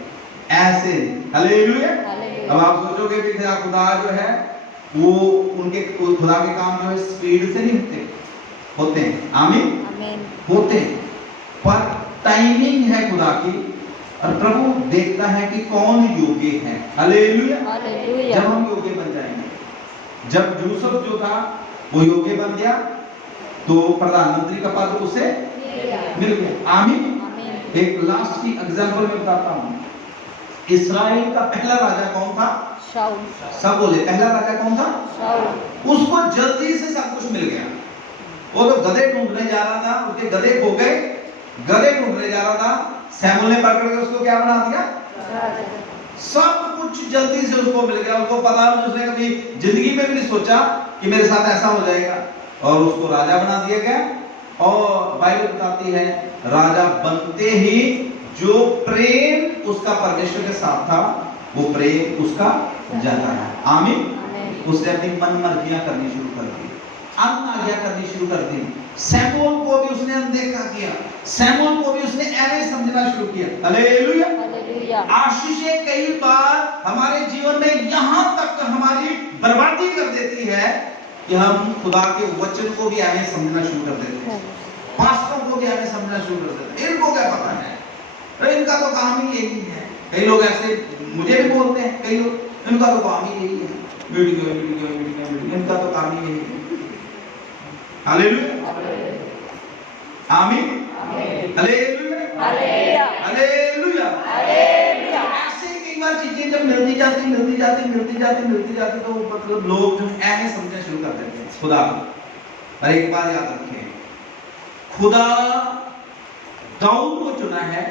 ऐसे। हालेलुया। हालेलुया। अब आप सोचोगे कि खुदा जो है वो उनके खुदा के काम जो है स्पीड से नहीं होते हैं। आमीन, आमीन। होते हैं, पर टाइमिंग है खुदा की और प्रभु देखता है कि कौन योग्य है। हालेलुया। हालेलुया। जब हम योग्य बन जाएंगे, जब यूसुफ जो था वो योग्य बन गया तो प्रधानमंत्री का पद उसे मिल गया। आमीन। आमीन। एक लास्ट की एग्जांपल मैं बताता हूं। इस्राएल का पहला राजा कौन था? शाऊल। सब बोले पहला राजा कौन था? शाऊल। उसको जल्दी से सब कुछ मिल गया। वो तो गधे ढूंढने जा रहा था, उसके गधे खो गए, गधे ढूंढने जा रहा था, सैमुअल ने पकड़ के उसको क्या बना दिया? सब कुछ जल्दी से उसको मिल गया। उसको पता नहीं, उसने कभी जिंदगी में भी नहीं सोचा कि मेरे साथ ऐसा हो जाएगा, और उसको राजा बना दिया गया। और बाइबल बताती है राजा बनते ही जो प्रेम उसका परमेश्वर के साथ था वो प्रेम उसका जाता है। आमीन। उसने अपनी मन मर्जियां करनी शुरू कर दी, अनाज्ञा करनी शुरू कर दी। सैमुअल को भी उसने अनदेखा किया, सैमुअल को भी उसने ऐसे समझना शुरू किया। हालेलुया। हालेलुया। आशीषें कई बार हमारे जीवन में यहां तक हमारी बर्बादी कर देती है कि हम खुदा के वचन को भी ऐसे समझना शुरू कर देते हैं, पास्टरों को भी ऐसे समझना शुरू कर देते हैं। इनको क्या पता है, इनका तो काम ही यही है। कई लोग ऐसे मुझे भी बोलते हैं, कई लोग इनका तो काम ही यही है, वीडियो वीडियो वीडियो वीडियो, इनका तो काम ही यही है। हालेलुया। आमीन। हालेलुया। हालेलुया। हालेलुया। हालेलुया। ऐसे कई बार चीजें जब मिलती जाती तो मतलब लोग जो ऐसे समझना शुरू कर देते हैं खुदा को। पर एक बात याद रखें, खुदा दाऊद को चुना है।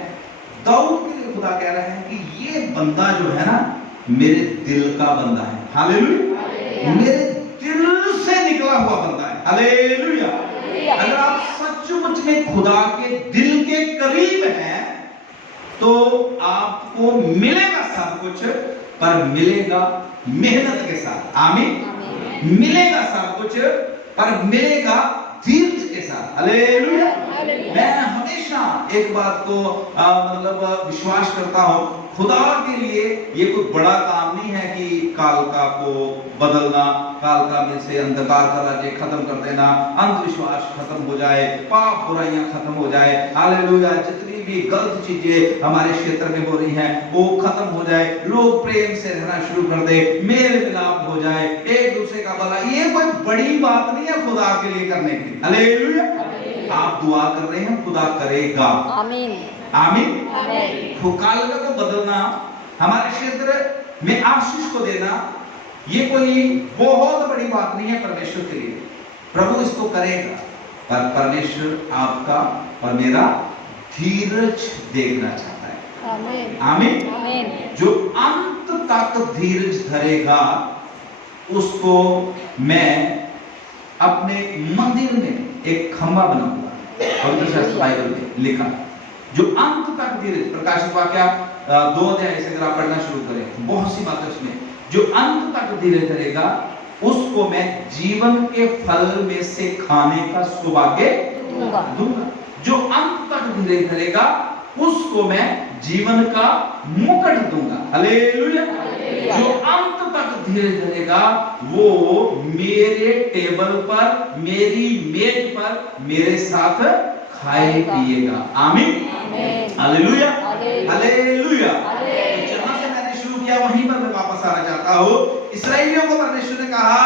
दाऊद के लिए खुदा कह रहा है कि ये बंदा जो है ना मेरे दिल का बंदा है। हालेलुया। मेरे दिल से निकला हुआ बंदा है। हालेलुया। अगर आप सचमुच में खुदा के दिल के करीब हैं तो आपको मिलेगा सब कुछ, पर मिलेगा मेहनत के साथ। आमीन। मिलेगा सब कुछ पर मिलेगा धीरज के साथ। हालेलुया। मैं हमेशा एक बात को मतलब विश्वास करता हूं, खुदा के लिए ये कोई बड़ा काम नहीं है कि कालका को बदलना, कालका में से अंधकार का राज्य खत्म कर देना, अंधविश्वास खत्म हो जाए, पाप बुराइयां खत्म हो जाए। हालेलुया। जितनी भी गलत चीजें हमारे क्षेत्र में हो रही हैं वो खत्म हो जाए, लोग प्रेम से रहना शुरू कर दे, मेल मिलाप हो जाए, एक दूसरे का भला। ये कोई बड़ी बात नहीं है खुदा के लिए करने की। हालेलुया। आप दुआ कर रहे हैं, खुदा करेगा। आमीन। आमीन। आमीन। कालका को बदलना हमारे क्षेत्र में आशीष को देना ये कोई बहुत बड़ी बात नहीं है परमेश्वर के लिए। प्रभु इसको करेगा, पर परमेश्वर आपका और मेरा धीरज देखना चाहता है। आमीन। आमीन। आमीन। जो अंत तक धीरज धरेगा उसको मैं अपने मंदिर में एक खंभा बनाऊंगा। पवित्र शास्त्र बाइबल में लिखा, जो अंत तक धीरज, प्रकाशित वाक्य 2 अध्याय से अगर आप पढ़ना शुरू करें, बहुत सी बातें उसमें, जो अंत तक धीरज धरेगा उसको मैं जीवन के फल में से खाने का सौभाग्य दूंगा। जो अंत तक धीरज धरेगा उसको मैं जीवन का मुकुट दूंगा। हालेलुया। जो अंत तक धीरज धरेगा वो मेरे टेबल पर, मेरी मेज पर मेरे साथ खाए पिएगा। आमीन। हालेलुया। हालेलुया। जहां से मैंने शुरू किया वहीं पर मैं वापस आना चाहता हूं। इस्राएलियों को परमेश्वर ने कहा,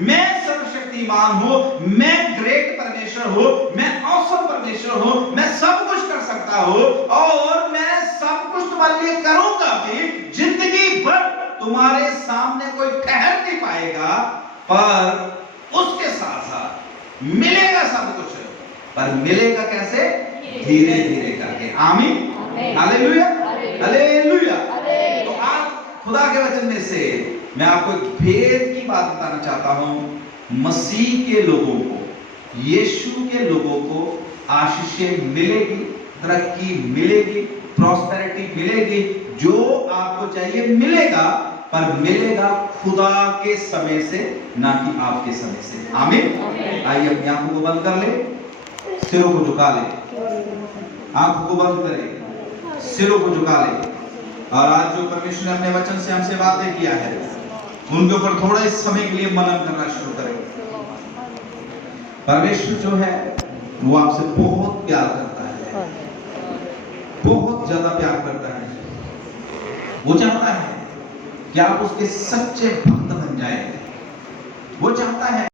मैं सर्वशक्तिमान हूं, मैं ग्रेट परमेश्वर हूं, मैं ऑसम परमेश्वर हूं, मैं सब कुछ कर सकता हूं और मैं सब कुछ तुम्हारे लिए करूंगा भी। जिंदगी भर तुम्हारे सामने कोई ठहर नहीं पाएगा, पर उसके साथ साथ मिलेगा सब कुछ, पर मिलेगा कैसे? धीरे धीरे करके। आमीन। हालेलुया। हालेलुया। तो आज खुदा के वचन में से मैं आपको एक भेद की बात बताना चाहता हूं। मसीह के लोगों को, यीशु के लोगों को आशीषें मिलेगी, तरक्की मिलेगी, प्रॉस्पेरिटी मिलेगी, जो आपको चाहिए मिलेगा, पर मिलेगा खुदा के समय से, ना कि आपके समय से। आमीन। आइए अपनी आंखों को बंद कर ले, सिरों को झुका ले, आंखों को बंद करें, सिरों को झुका ले, और आज जो परमेश्वर ने अपने वचन से हमसे बातें किया है उनके ऊपर थोड़ा इस समय के लिए मनन करना शुरू करें। परमेश्वर जो है वो आपसे बहुत प्यार करता है, बहुत ज्यादा प्यार करता है। वो चाहता है कि आप उसके सच्चे भक्त बन जाएं। वो चाहता है